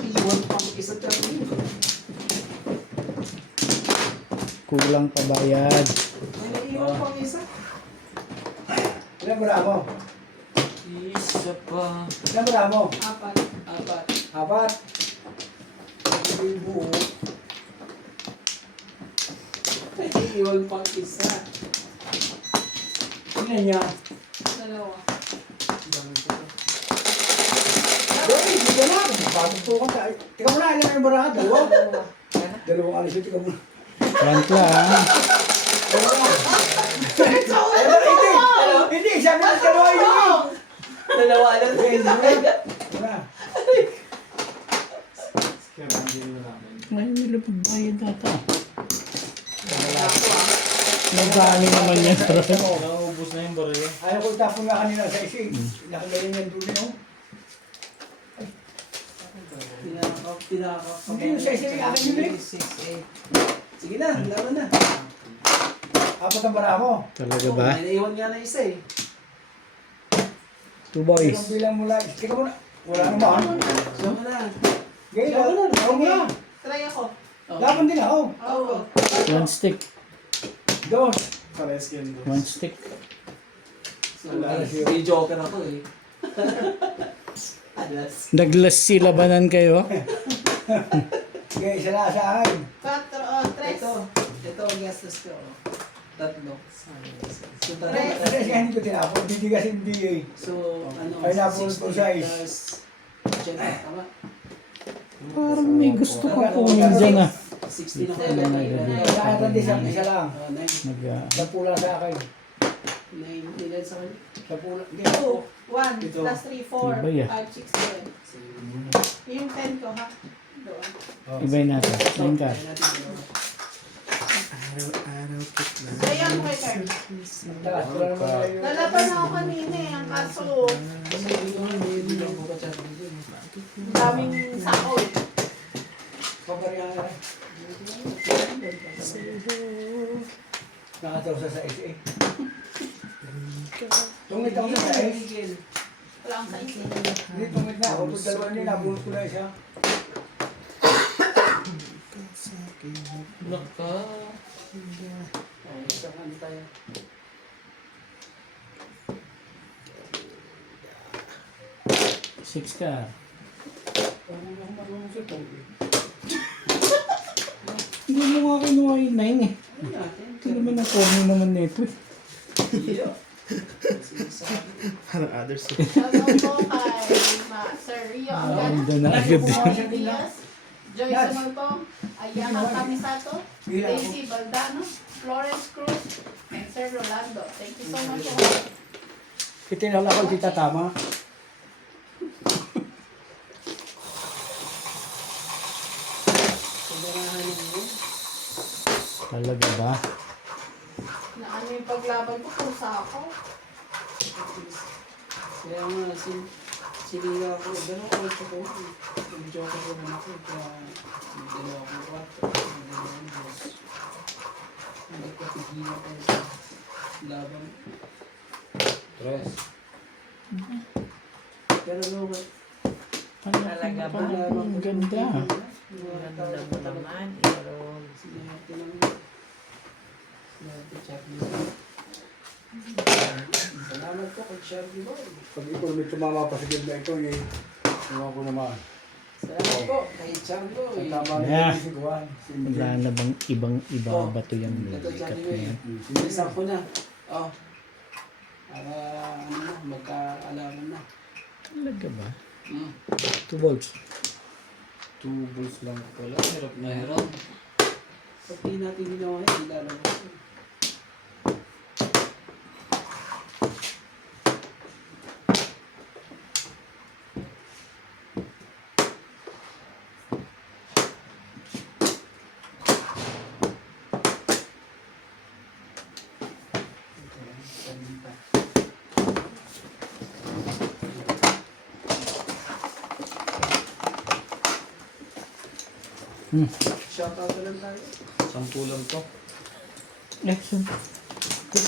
Iwan pang isa Charlie. Kulang pa bayad. May naiwan pang isa. Ilan bara mo? Isa pa. Ilan bara mo? Apat. Apat. Apat. Hindi buo. May naiwan pang isa. Ilan niya? Dalawa. Dami ko. Dali, hindi ka na. Patutukan ka. Tika mo na, ilan ang bara? Dalawa? Dalawang alis yun, tika mo na. Front lang. Hindi, sabi na dalawa yun. Dalawa lang. Hindi, wala. May nilapag bayad ata. Nagdami naman yan, bro. Naubos na yung baril. Ayaw ko tapon nga kanina sa isi. Nakagaling yan doon yun. Tinakap. Hindi yung sa isi, akin yun eh. 6, 8. Sige na, laban na. Apat ang bara mo. Talaga ba? May naiwan nga na isa eh. 2 boys. Ilang bilang mula. Tika mo na. Wala naman. Siya mo na. Ngayon, ako nga. Try ako. Laban din ako. Oo. 1 stick. Dos. Pares yan doon. 1 stick. So, may joker ako eh. Alas. Naglas labanan kayo. Ngayon, isa na sa akin. 4, 3. Ito ang gastos ko. Tatlo. So, Kasi hindi ko tinapon. Hindi kasi hindi eh. So, ano, Pineapple 60 to size. plus check, tama? Parang may gusto ka kunin dyan ah. 60 na Ano na kayo. gabi? Lahat ang isa lang. 9 Nag, Sa pula sa akin. ilan sa kanya? Sa pula. Hindi 2, ako. 1, Ito. plus 3, 4, Iba yan. 5, 6, 7. Yung 10 ko ha. Doon. ibay natin. Main ka. Araw-araw kitla. Kaya mo kay Carl. Taas ko lang naman na yun. Lalaban ako kanina eh. Ang kaso, Kasi hindi ko hindi ko pa chat dito. ang daming sako eh. Pabarihan ka rin. Nakataw sa isa eh. Tungit ako sa isa. Wala akong sa isip. Hindi tungit na ako. Pag dalawa niya, nabunod ko na isa. Naka. Isang ano tayo. Six ka. Parang ako marunong sa tungit. Hindi mo nga kinuha yung 9 eh. Ano natin? Ito naman ang corny naman nito eh. Iyo. Parang others. Shoutout po kay Sir Rio Angana, Ganda na agad Kuha eh. siya din lang. Diaz, Joyce Amoltong, Ayana Camisato, Daisy Baldano, Florence Cruz, and Sir Rolando. Thank you so much po. Kitinala ko, di tatama. Pagdarahan mo. Talaga ba? Na ano yung paglaban ko, pusa ako. Kaya nga, siniga ko. Gano'n ko ito ko. Nag-joker ko naman ako. Kaya dalawa ko kwarto. Dalawang boss. Nagpatigila ko sa laban. Tres. Pero no, Talaga ba? Ang ganda. Ganda mo naman. Sinahati lang. Sinahati Charlie. Salamat po kay Charlie Boy. Pag ikaw may tumama pa sa ganda ito, eh. Ewan ko naman. Salamat po kay Charlie Boy. Ang tama Yeah. na si Juan. Wala na bang ibang iba Oh, ba ito yung ito makeup Charlie na Boy. yan? Sinisan ko na. Oh. Para ano na, magkaalaman na. Talaga ba? 2 Mm. volts. 2 balls lang pala. Hirap na hirap. Pag di natin ginawa yun, hindi lalabas yun. Hmm. Shoutout na lang tayo. 10 lang to.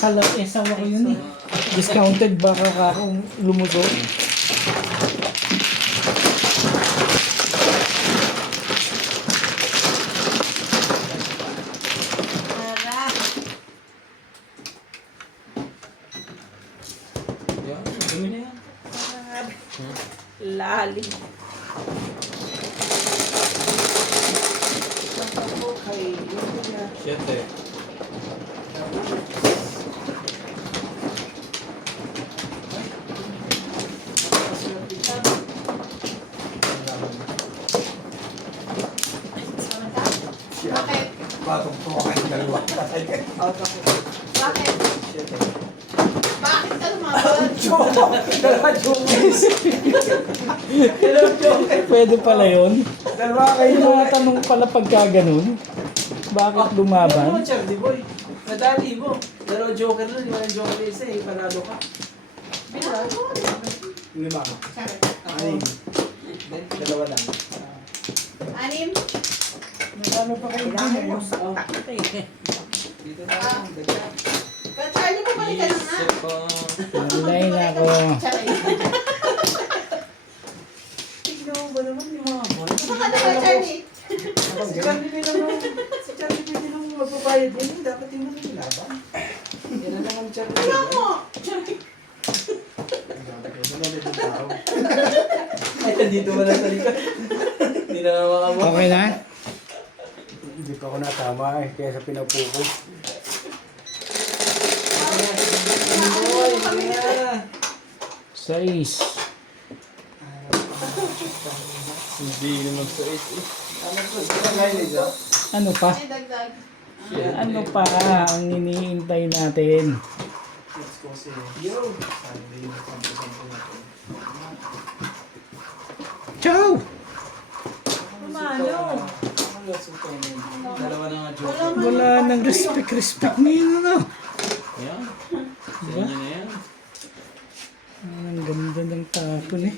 Kala, sawa ko yun eh. Discounted baka ka akong lumusot. Tara. Yan, dumi na yan. Lalim. Ako kay yung kanya. 7. Bakit? Batong to kayo dalawa. Out ako. Bakit? Shit. Bakit ka lumaban? Dalawa jokers. Pwede pala yun. Dalawa kayo. Yung mga tanong pala pagka ganun. Bakit Ano lumaban? mo, Charlie boy? Nadali mo. Dalawa joker na, di ba yung joker isa eh, panalo ka. Binago. Lima. Sorry. Anim. Dalawa lang. Anim. Ano pa kayo din eh? Dito tayo, dagdag. But Charlie, bumalik ka na nga. Isa pa. Online ako. Charlie. Tignan mo ba naman yung mga bola? Gusto ka na ba, Charlie? Si Charlie din naman, si Charlie din naman magbabayad yan, eh. Dapat yung mga nilaban. Yan na naman Charlie. Kaya mo. Charlie. Ay, nandito mo lang sa likod. Hindi na makabot. Okay na? Hindi pa ako natama eh. Kaya sa pinapuko. Boy, kaya. 6. Hindi naman sa 8 eh. Ano pa? May dagdag. Ano pa ang iniintay natin? Yo. Ciao! Kumano? Dalawa na nga joker. Wala nang respect ngayon ano? Yan. Sa inyo na yan. Ang ganda ng tapon eh.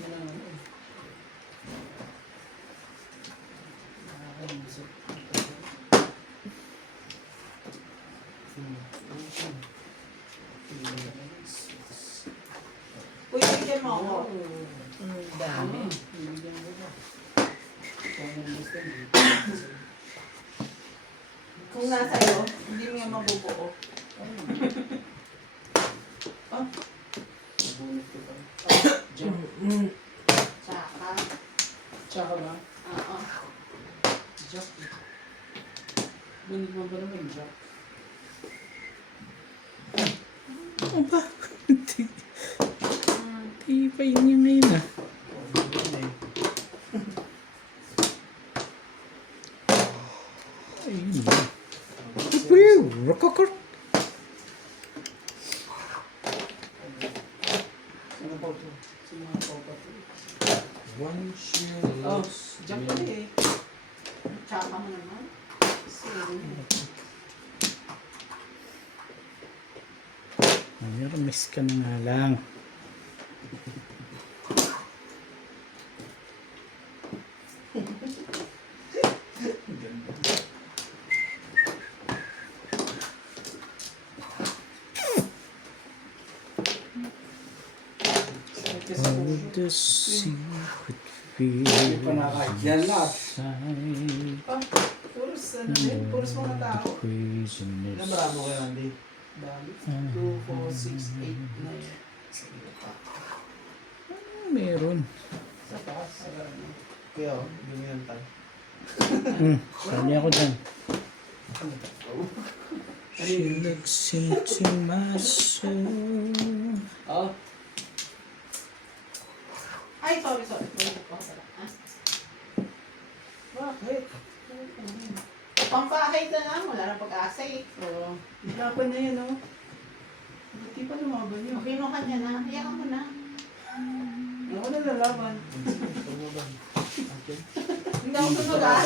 Uy, bigyan mo ako. Dami. Kung nasa iyo, hindi mo yan mabubuo. Tsaka. Tsaka ba? Oo. Jack. Bunig mo ba naman Jack? Ano ba? Tipay niya ngayon ah. Ayun ba? Wow! Rokokor! Sino pa ito? Sino mga pa ito? Once you Oh, lose Jack me. pala eh. Tsaka mo naman. Ayun, miss ka na nga lang. Oh, the secret Hindi pa feels nakakyan lahat. inside Puros ano yun? Puros mga tao. craziness. Namaramo kayo, Andy. Dami. 2, 4, 6, 8, 9. Meron. Sa taas. Sa ano. Kaya, hindi mo yan tayo. Sali ako dyan. Ano yun? She looks into my soul. Oh. Ay, sorry. Wait, ah. Bakit? Pampakay na lang, wala nang pag-asa eh. Oo. Laban na yan, oh. Hindi pa lumaban yun. Kinuha niya na, iyakan mo na. Ako na lalaban. Hindi ako tunog ah.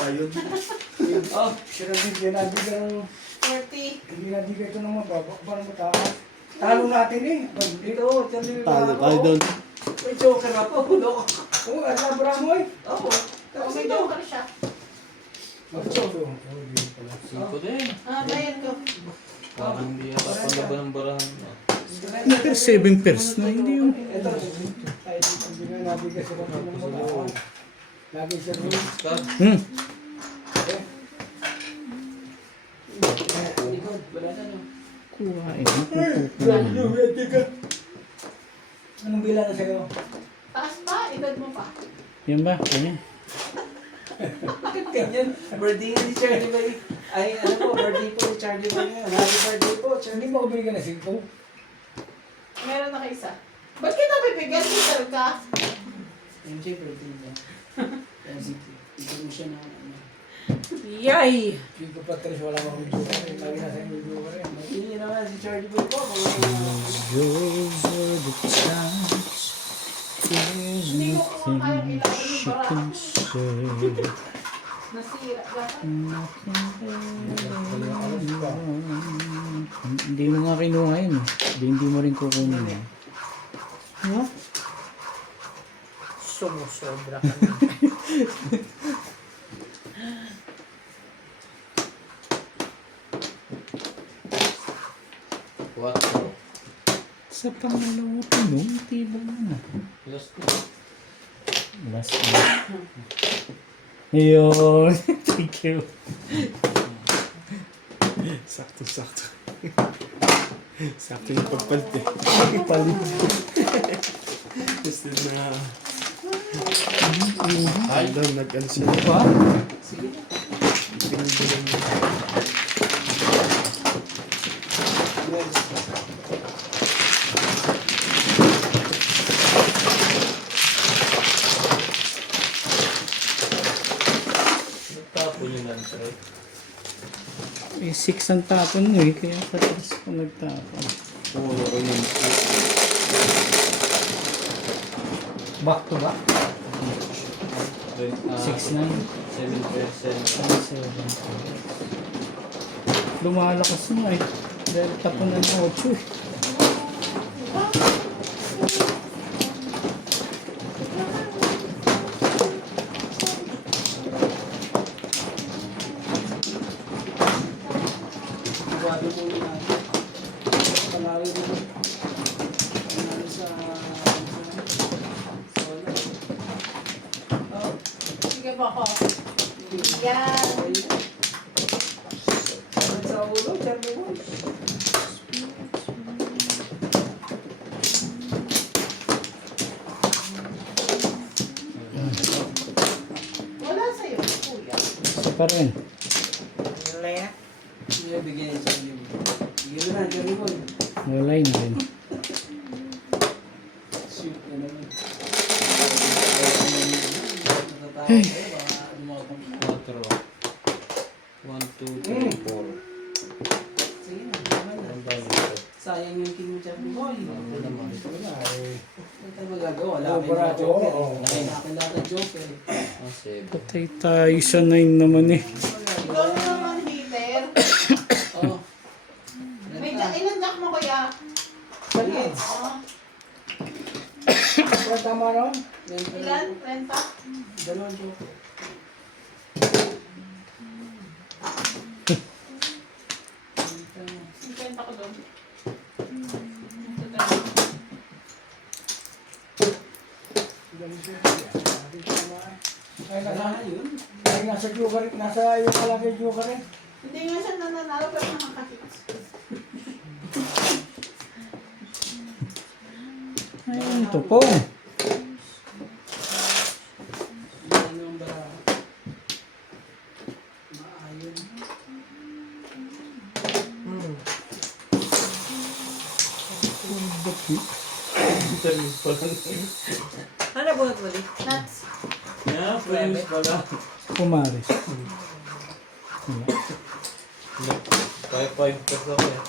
Oh. Pero hindi nabigyan ng... 40. Hindi nabigyan ito ng mababa. Parang mataas. Talo natin eh. Ito, Charlie, may Talo bala tayo ko. doon. May joker ako. Loko. Oo, at labra mo eh. Oo. Tapos may joker siya. Mag-choso. Oo, di pala. 5 din. Ah, bayad ko. Parang hindi yata palaban ng barahan. Pero 7 pairs na, hindi yung... Ito. Kahit hindi na nabigas ako ng mula. Lagi siya rin. Card. Likod. Wala na no. Kuhain. Kukuha. Anong bila na sa'yo? Taas pa, edad mo pa. Yan ba? Yan. Bakit ganyan? Birthday nga ni Charlie Bay. Ay, ano po, birthday po ni Charlie Bay ngayon. Happy birthday po, Hindi Charlie. mo ako binigyan ng 5. Meron na ka isa. Ba't kita bibigyan? Teacher ka. MJ, birthday niya. MCT. Ito mo siya na ano. Yay! 5 pa 3, wala akong video. Lagi na sa'yo video ka rin. Hindi naman si Charlie Bay po. Yours were the times. There's Hindi mo kung kaya nothing kailangan yung she bara. can say. Nasira. Dapat. Hindi mo nga kinuha yun. Hindi mo rin kukunin. No? Sumusobra ka na. Quattro. Sa pangalawa pa nung tibok na. Last two. Last one. Yun. Thank you. Sakto. Sakto yung pagpalit eh. Palit. Gusto na... Ay, doon, nag-ano siya. Pa? Pinagbilang mo. Nagtapon yung lunch, right? Eh, 6 ang tapon mo eh. Kaya sa 3 ko nagtapon. Puro ko yun. Back to back? 6-9. 6-9. 7%. Lumalakas mo eh. Dahil tapon na ng 8 eh. Sigurado po yun natin. Palagi mo. Panalo sa... Oh. Sige po ako. Yan. Sa ulo, Charlie Boy. Wala sa'yo, kuya. Isa pa rin. Let. Hindi bigyan ni Charlie Boy. Bigyan mo na, Charlie Boy. Walay na rin. Shoot, ano naman. Natatawa kayo, baka lumabang ka. Quattro. 1, 2, 3, 4. Sige na, naman na. Ang dami ito. Sayang yung king mo, Charlie Boy. Ano naman? Wala eh. Ano tayo magagawa? Wala Oh, kang barato, joker. oo. Wala kang lahat ng joker. Ang 7. Patay tayo sa 9 naman eh. Ikaw na naman, Peter. Oo. Ilan jack mo, kuya? Palit. Oh, Pero tama ron? ilan? Renta? Dalawang joker. Renta ko doon. Ay, Wala na yun. nasa joker, nasa yung kalagay joker eh. Hindi nga siya nananalo pero nakakahits. Ayun, tupong. Ano yung bara? Maayon. Ano bunot mo di? Nuts. Yeah, frames pala. Pumaris. Kaya 5 pesos ako eh.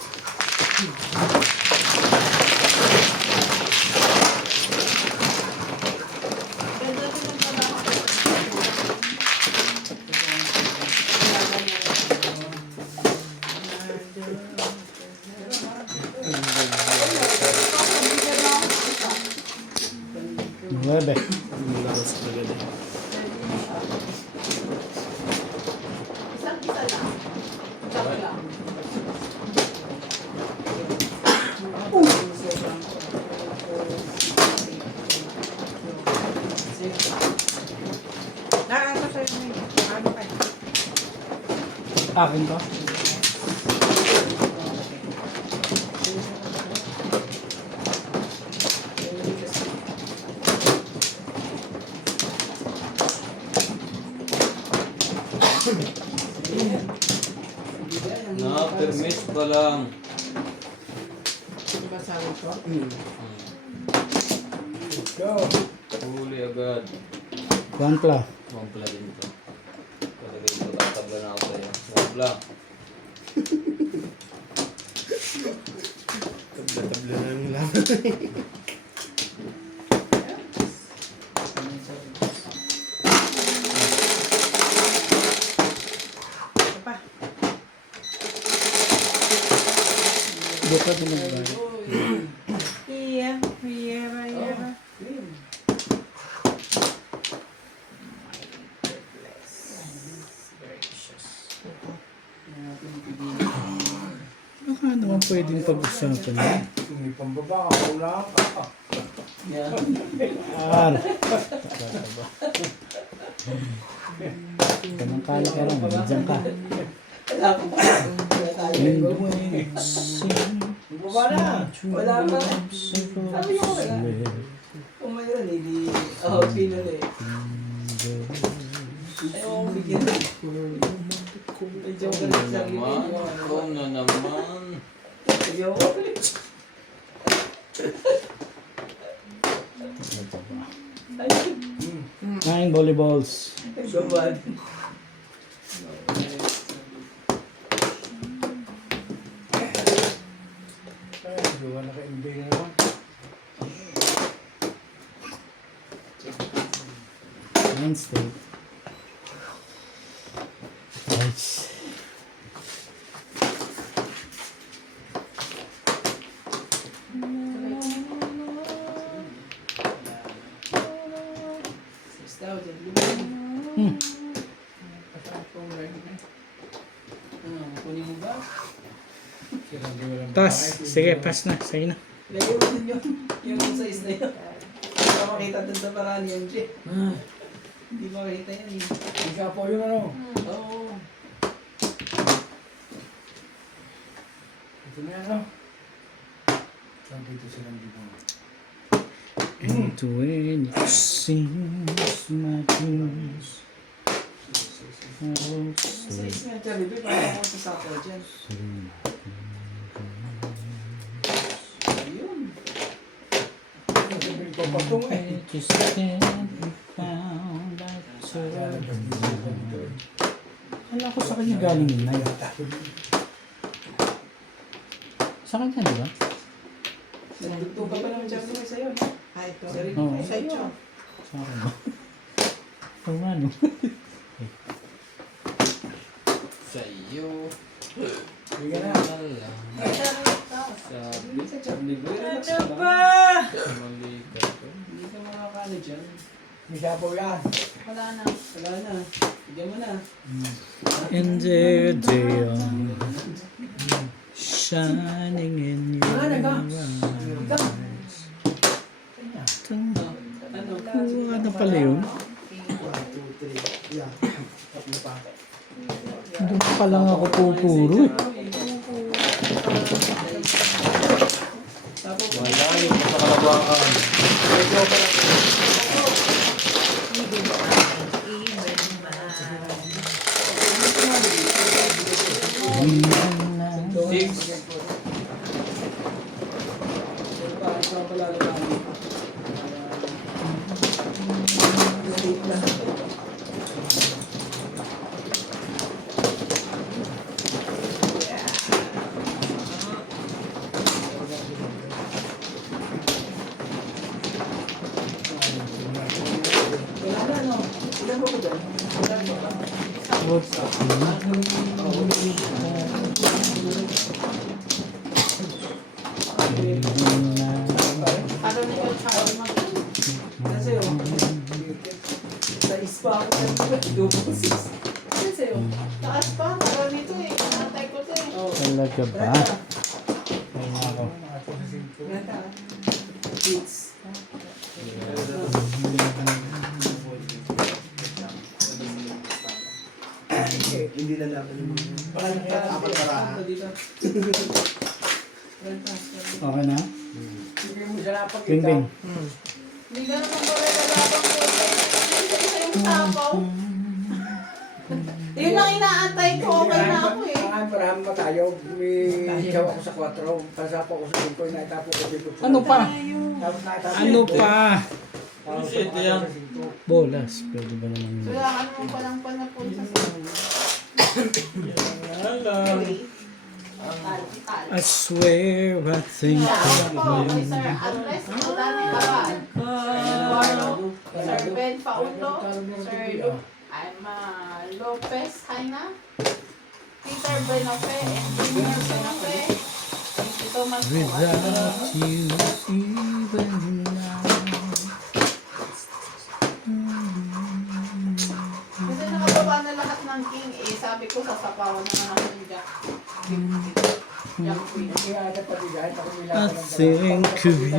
Ganda din ang trabaho. Nuebe. Lakas talaga din. Isang isa lang. Jack lang. Akin ka? Na-permis pa lang. Go. Huli agad. Wampla. Wampla din to. Palagay ko, tatabla na ako sa'yo. Wampla. Tabla-tabla na lang lang. Buka din nagbayad. Iya, iya, iya. Baka naman pwedeng pag-usapan yan. Kung may pambaba, ako lang. Ar. Ganang kala ka rin. Diyan ka. Baba na. Wala pa. Sabi niya wala. Kung mayroon, hindi. Okay na eh. Ayaw ko bigyan. Medyo ka rin sa akin. Ikaw na naman. Ayaw ko. Nine volleyballs. Gawad. Ay, gawa na ka-NBA na naman. Nine state. Nice. Kunin mo ba? Pass. Sige, pass na. Sige na. Lagyan mo din yung size na yun. Hindi ka makita dun sa paraan yan, Jay. Hindi makita yan eh. Isa po yung ano. Oo. Ito na yan, no? Saan dito silang dito? And when it sings my dreams, Size nga, Charlie, ba? Parang ako sa sako dyan. Ayun. Sabi ko patong eh. just can't be found like so. Kala ko sa kanya galing yun na yun. Sa kanya, di ba? Nagtugtog ka pa naman, Charlie, may sayo, no? Sarili Oo. ko sa inyo. Sa akin ba? Oo nga, no? Sa iyo. Sige na. Wala. Sabi. Sa Charlie, boy, relax ka lang. Mali ka to. Hindi ka makakano dyan. Isa po yan. Wala na. Wala na. Bigyan mo na. And there they are, shining in your eyes. Ano? Ano pala yun? 1, 2, 3. Yeah. Tatlo pa. Doon pa lang ako pupuro eh. Tapos, Wala yung sa kalabaan. Six. Ano na yung Charlie mag- Kasi sa ispa ako sa double six. Kasi yun, taas pa. Parang dito eh. Natay ko to eh. Talaga ba? Ay, ako. Hits. Hindi na dapat yung Parang kaya apat para. Dito. Okay na? Hindi mo siya napakita. Bingbing. Hindi ka naman ba naglalabang ko? Isa yung sapaw. Yun ang inaantay ko. Okay na ako eh. Marami pa tayo. May ikaw ako sa 4. Pasapo ako sa 5. Naitapo ko dito. Ano pa? Tapos naitapo Ano ko. pa? Tapos Shit, ako yan. sa 5. Bolas. Pwede ba naman yun? Kaya ano mo palang panapunta sa I swear I think po, kay Sir Andres Rodani Cabal, Sir Eduardo, Sir Ben Paulo, Sir Lopez Haina, Peter Benofe, Engineer Benofe. Thank you so much po. without you even now. Kasi nakababa na lahat ng king eh. Sabi ko sasapawan naman ako ng Jack. Jack Queen. Kaya pati kahit ako I nilaban ng think of you.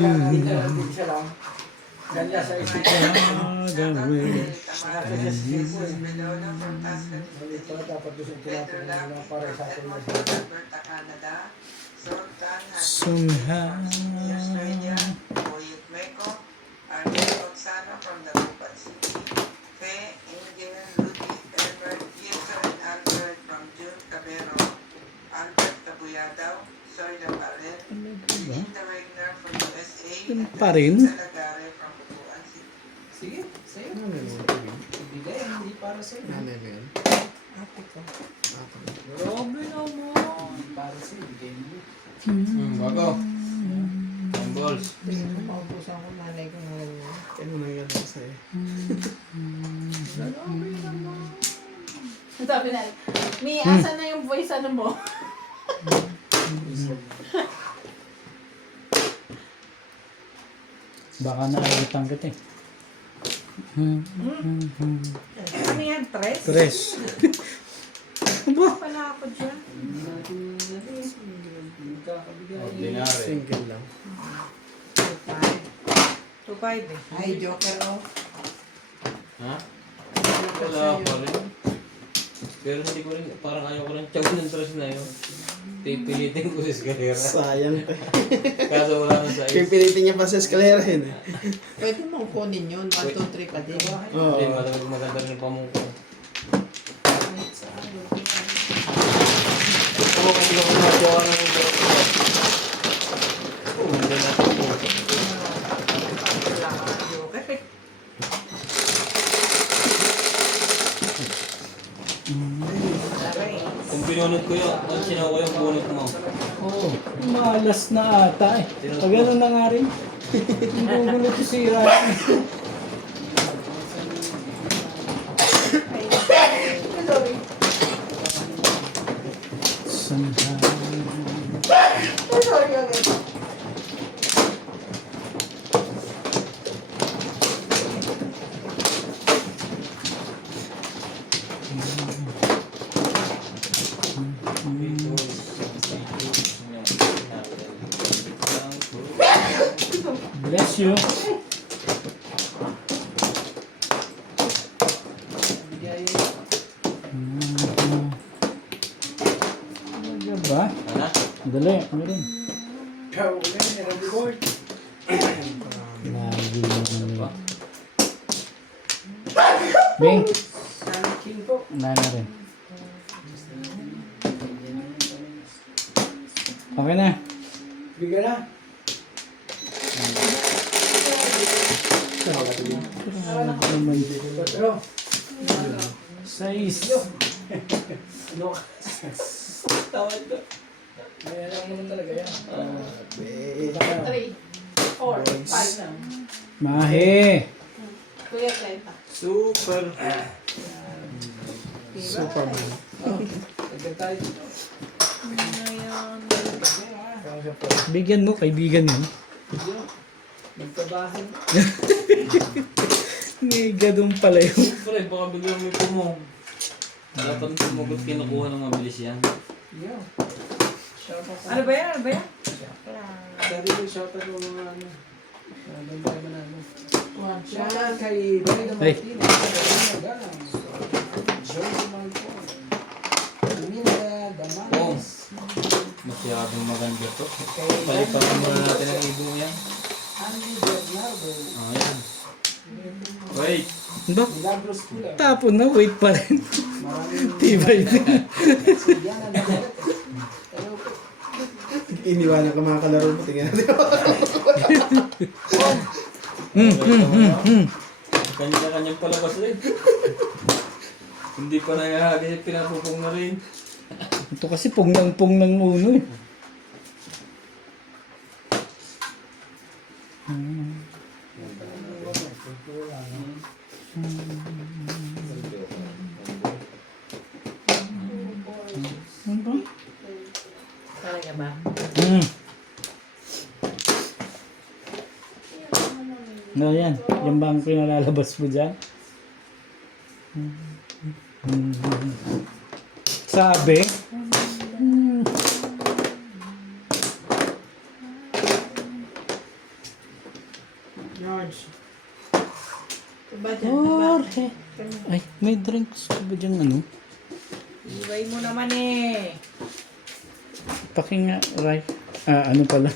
Isa lang. Ganda sa isip ko. God, I wish Nasa siya sa isip ko eh. Melono from Tuscany Mali City. pala dapat doon sa Pedro tinapon Lam, na para sa akin. Alberta, Canada. Sultan somehow. Australia. Boyet Meco. Arnel Gonzalo from the Dagupan City. Fe, Angel, Rudy, Herbert, Gilson, and Albert from June Cabero. Albert Cabuyadaw. Soy Laparel. Linda Wegner from USA. Yun and pa rin. Teresa Lagare from Butuan City. Sige, sa'yo. Bigay, hindi para sa'yo. Nanay ba yun? Ate ko. Grabe naman. Hindi para sa'yo, bigay mo. Bago. Ang balls. Gusto ko maubusan ko nanay ko ngayon. Kaya mo nangyari ko sa'yo. Sabi na, Mi, asan na yung voice ano mo? Baka nakalimutan kita eh. Ano yan, tres? Tres. Pala ako dyan. Hindi natin hindi kakabigay. Ordinary. Single lang. 2.5 eh. Ay, Joker, oh. Ha? Wala pa rin. Pero hindi ko rin, parang ayaw ko rin tiyawin ng tres na yun. Pipilitin ko sa eskalera. Sayang. Kaso wala nang size. Pipilitin niya pa sa eskalera yun eh. Pwede mong kunin yun. 1, 2, 3 pa din. Oo. Hindi, maganda rin yung pamungko. Oo, hindi ako nagawa ng Oo, hindi na ako. Wala ka, Joker. Kung pinunod ko yun, kung sinaw ko yung bunot mo. Oo. Malas na ata eh. Pag ano na nga rin. Hindi ko gulo ito sira. Somehow. Bless you. Bigay. Ano ba? Ano? Dali, ano rin. Ikaw ulit, Randy Boy. Lagi naman nila. Bing, King po. na rin. Okay na. Bigyan na. Naman. 4. Sais. Tawad ko. Ayan lang naman talaga yan. 3, 4, 5 na. Mahe. Kuya Trenta. Super. Superman. Agad tayo. Bigyan mo, kaibigan mo. Magtabahan. May gadong pala yun. Pre, baka biglang may pumong. Dapat tumugot kinukuha ng mabilis yan. Yeah. Shout out. Ano ba yan? Ano ba yan? Sabi ko, shout out mo mga ano. Ganda naman ano. Shout out kay Benito Hey. Martinez. Joy Marco. Grabing maganda to. Palipasin muna natin ang ibong yan. Andy Bernardo. Ayan. Wait. Ba? Milagros Kula. Tapon na, wait pa rin. Maraming Tibay din. yan ang nagalit. Pero Iniwanan ka mga kalaro mo. Tingnan natin. Kanya-kanyang palabas rin. Hindi pa nangahagi, pinapupong na rin. Ito kasi pung ng uno eh. Ano ba? Talaga ba? No, yan. Yan ba ang pinalalabas mo dyan? Sabi? George. Ito ba dyan? Diba? Jorge. Ay, may drinks ka ba dyan ano? Iway mo naman eh. Pakinga, Ray. Ah, ano pala?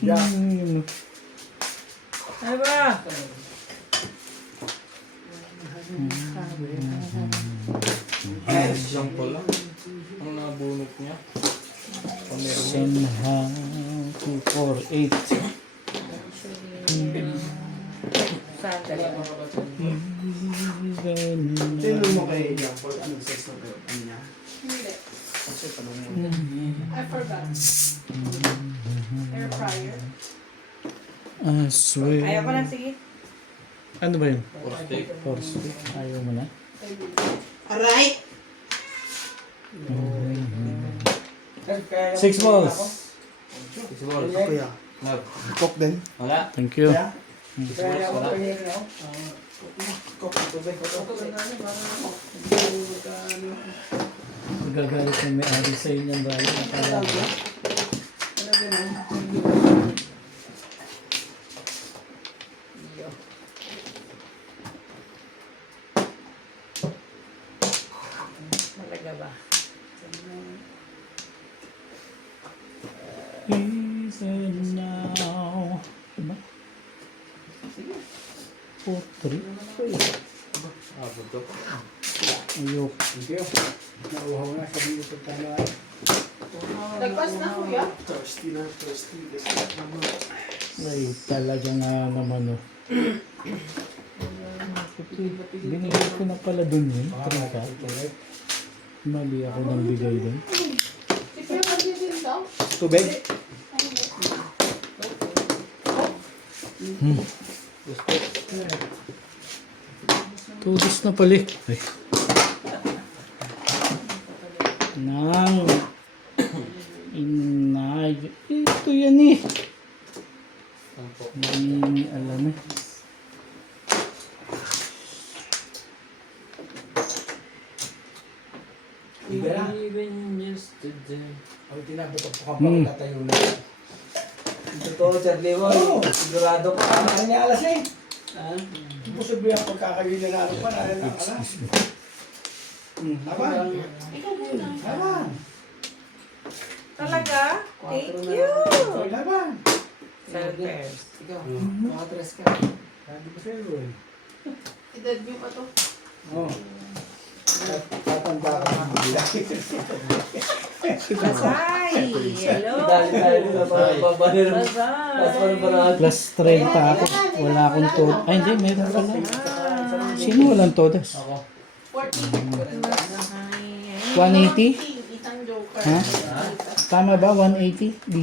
Yeah. Ano ba? Siyang pala. Ang nabunot niya. Somehow 248. Sandali. Tinanong mo kay Jean Paul, anong sex na ano niya? Hindi. Kasi tanong mo. I forgot. Air fryer. I swear. Ayaw ko lang, sige. Ano ba yun? For steak. Force. Ayaw mo na? Aray! 6 balls. Siguro. Kuya. Love. Coke din. Wala. Thank you. Kaya ako Wala. pa yun, no? Coke, tubig. Magagalit na may ari sa inyong bayan. Akala ko. Talaga ba? Listen now. Diba? 4-3. Abot to. Ayok. Thank you. Nauhaw na, sabi ko sa tanong. Nagpas na kuya. Thirsty na, thirsty. Ay, talaga nga naman oh. Binigay ko na pala dun yun. Trika. Mali ako ng bigay dun. Si Kuya Mali din daw. Tubig? Ay, hindi. Tudos na pala eh. Ay. Nang inay. Ito yan eh. Hindi alam eh. Even yesterday. Ang tinabatok ko kapag tatayo na. totoo, Charlie Boy. Sigurado ka. Ano niya alas eh? Ha? Hindi po sabihin ang pagkakayo na ano pa, nalala ka lang. Laban. Ikaw muna. Laban. Talaga? Thank Quatro na you! Ikaw laban. Seven pairs. Ikaw, makatres ka. Sabi ko sa'yo eh. Edad niyo pa to. Oo. Tatanda ka ng bila. Basay! Hello! Dali-dali na mababa na naman. Basay! Tapos ano ba na? Plus 30 ako. Wala akong todo. Ay hindi, meron pala. Sino walang todas? Ako. 40. 180? Isang joker. Ha? Tama ba? 180?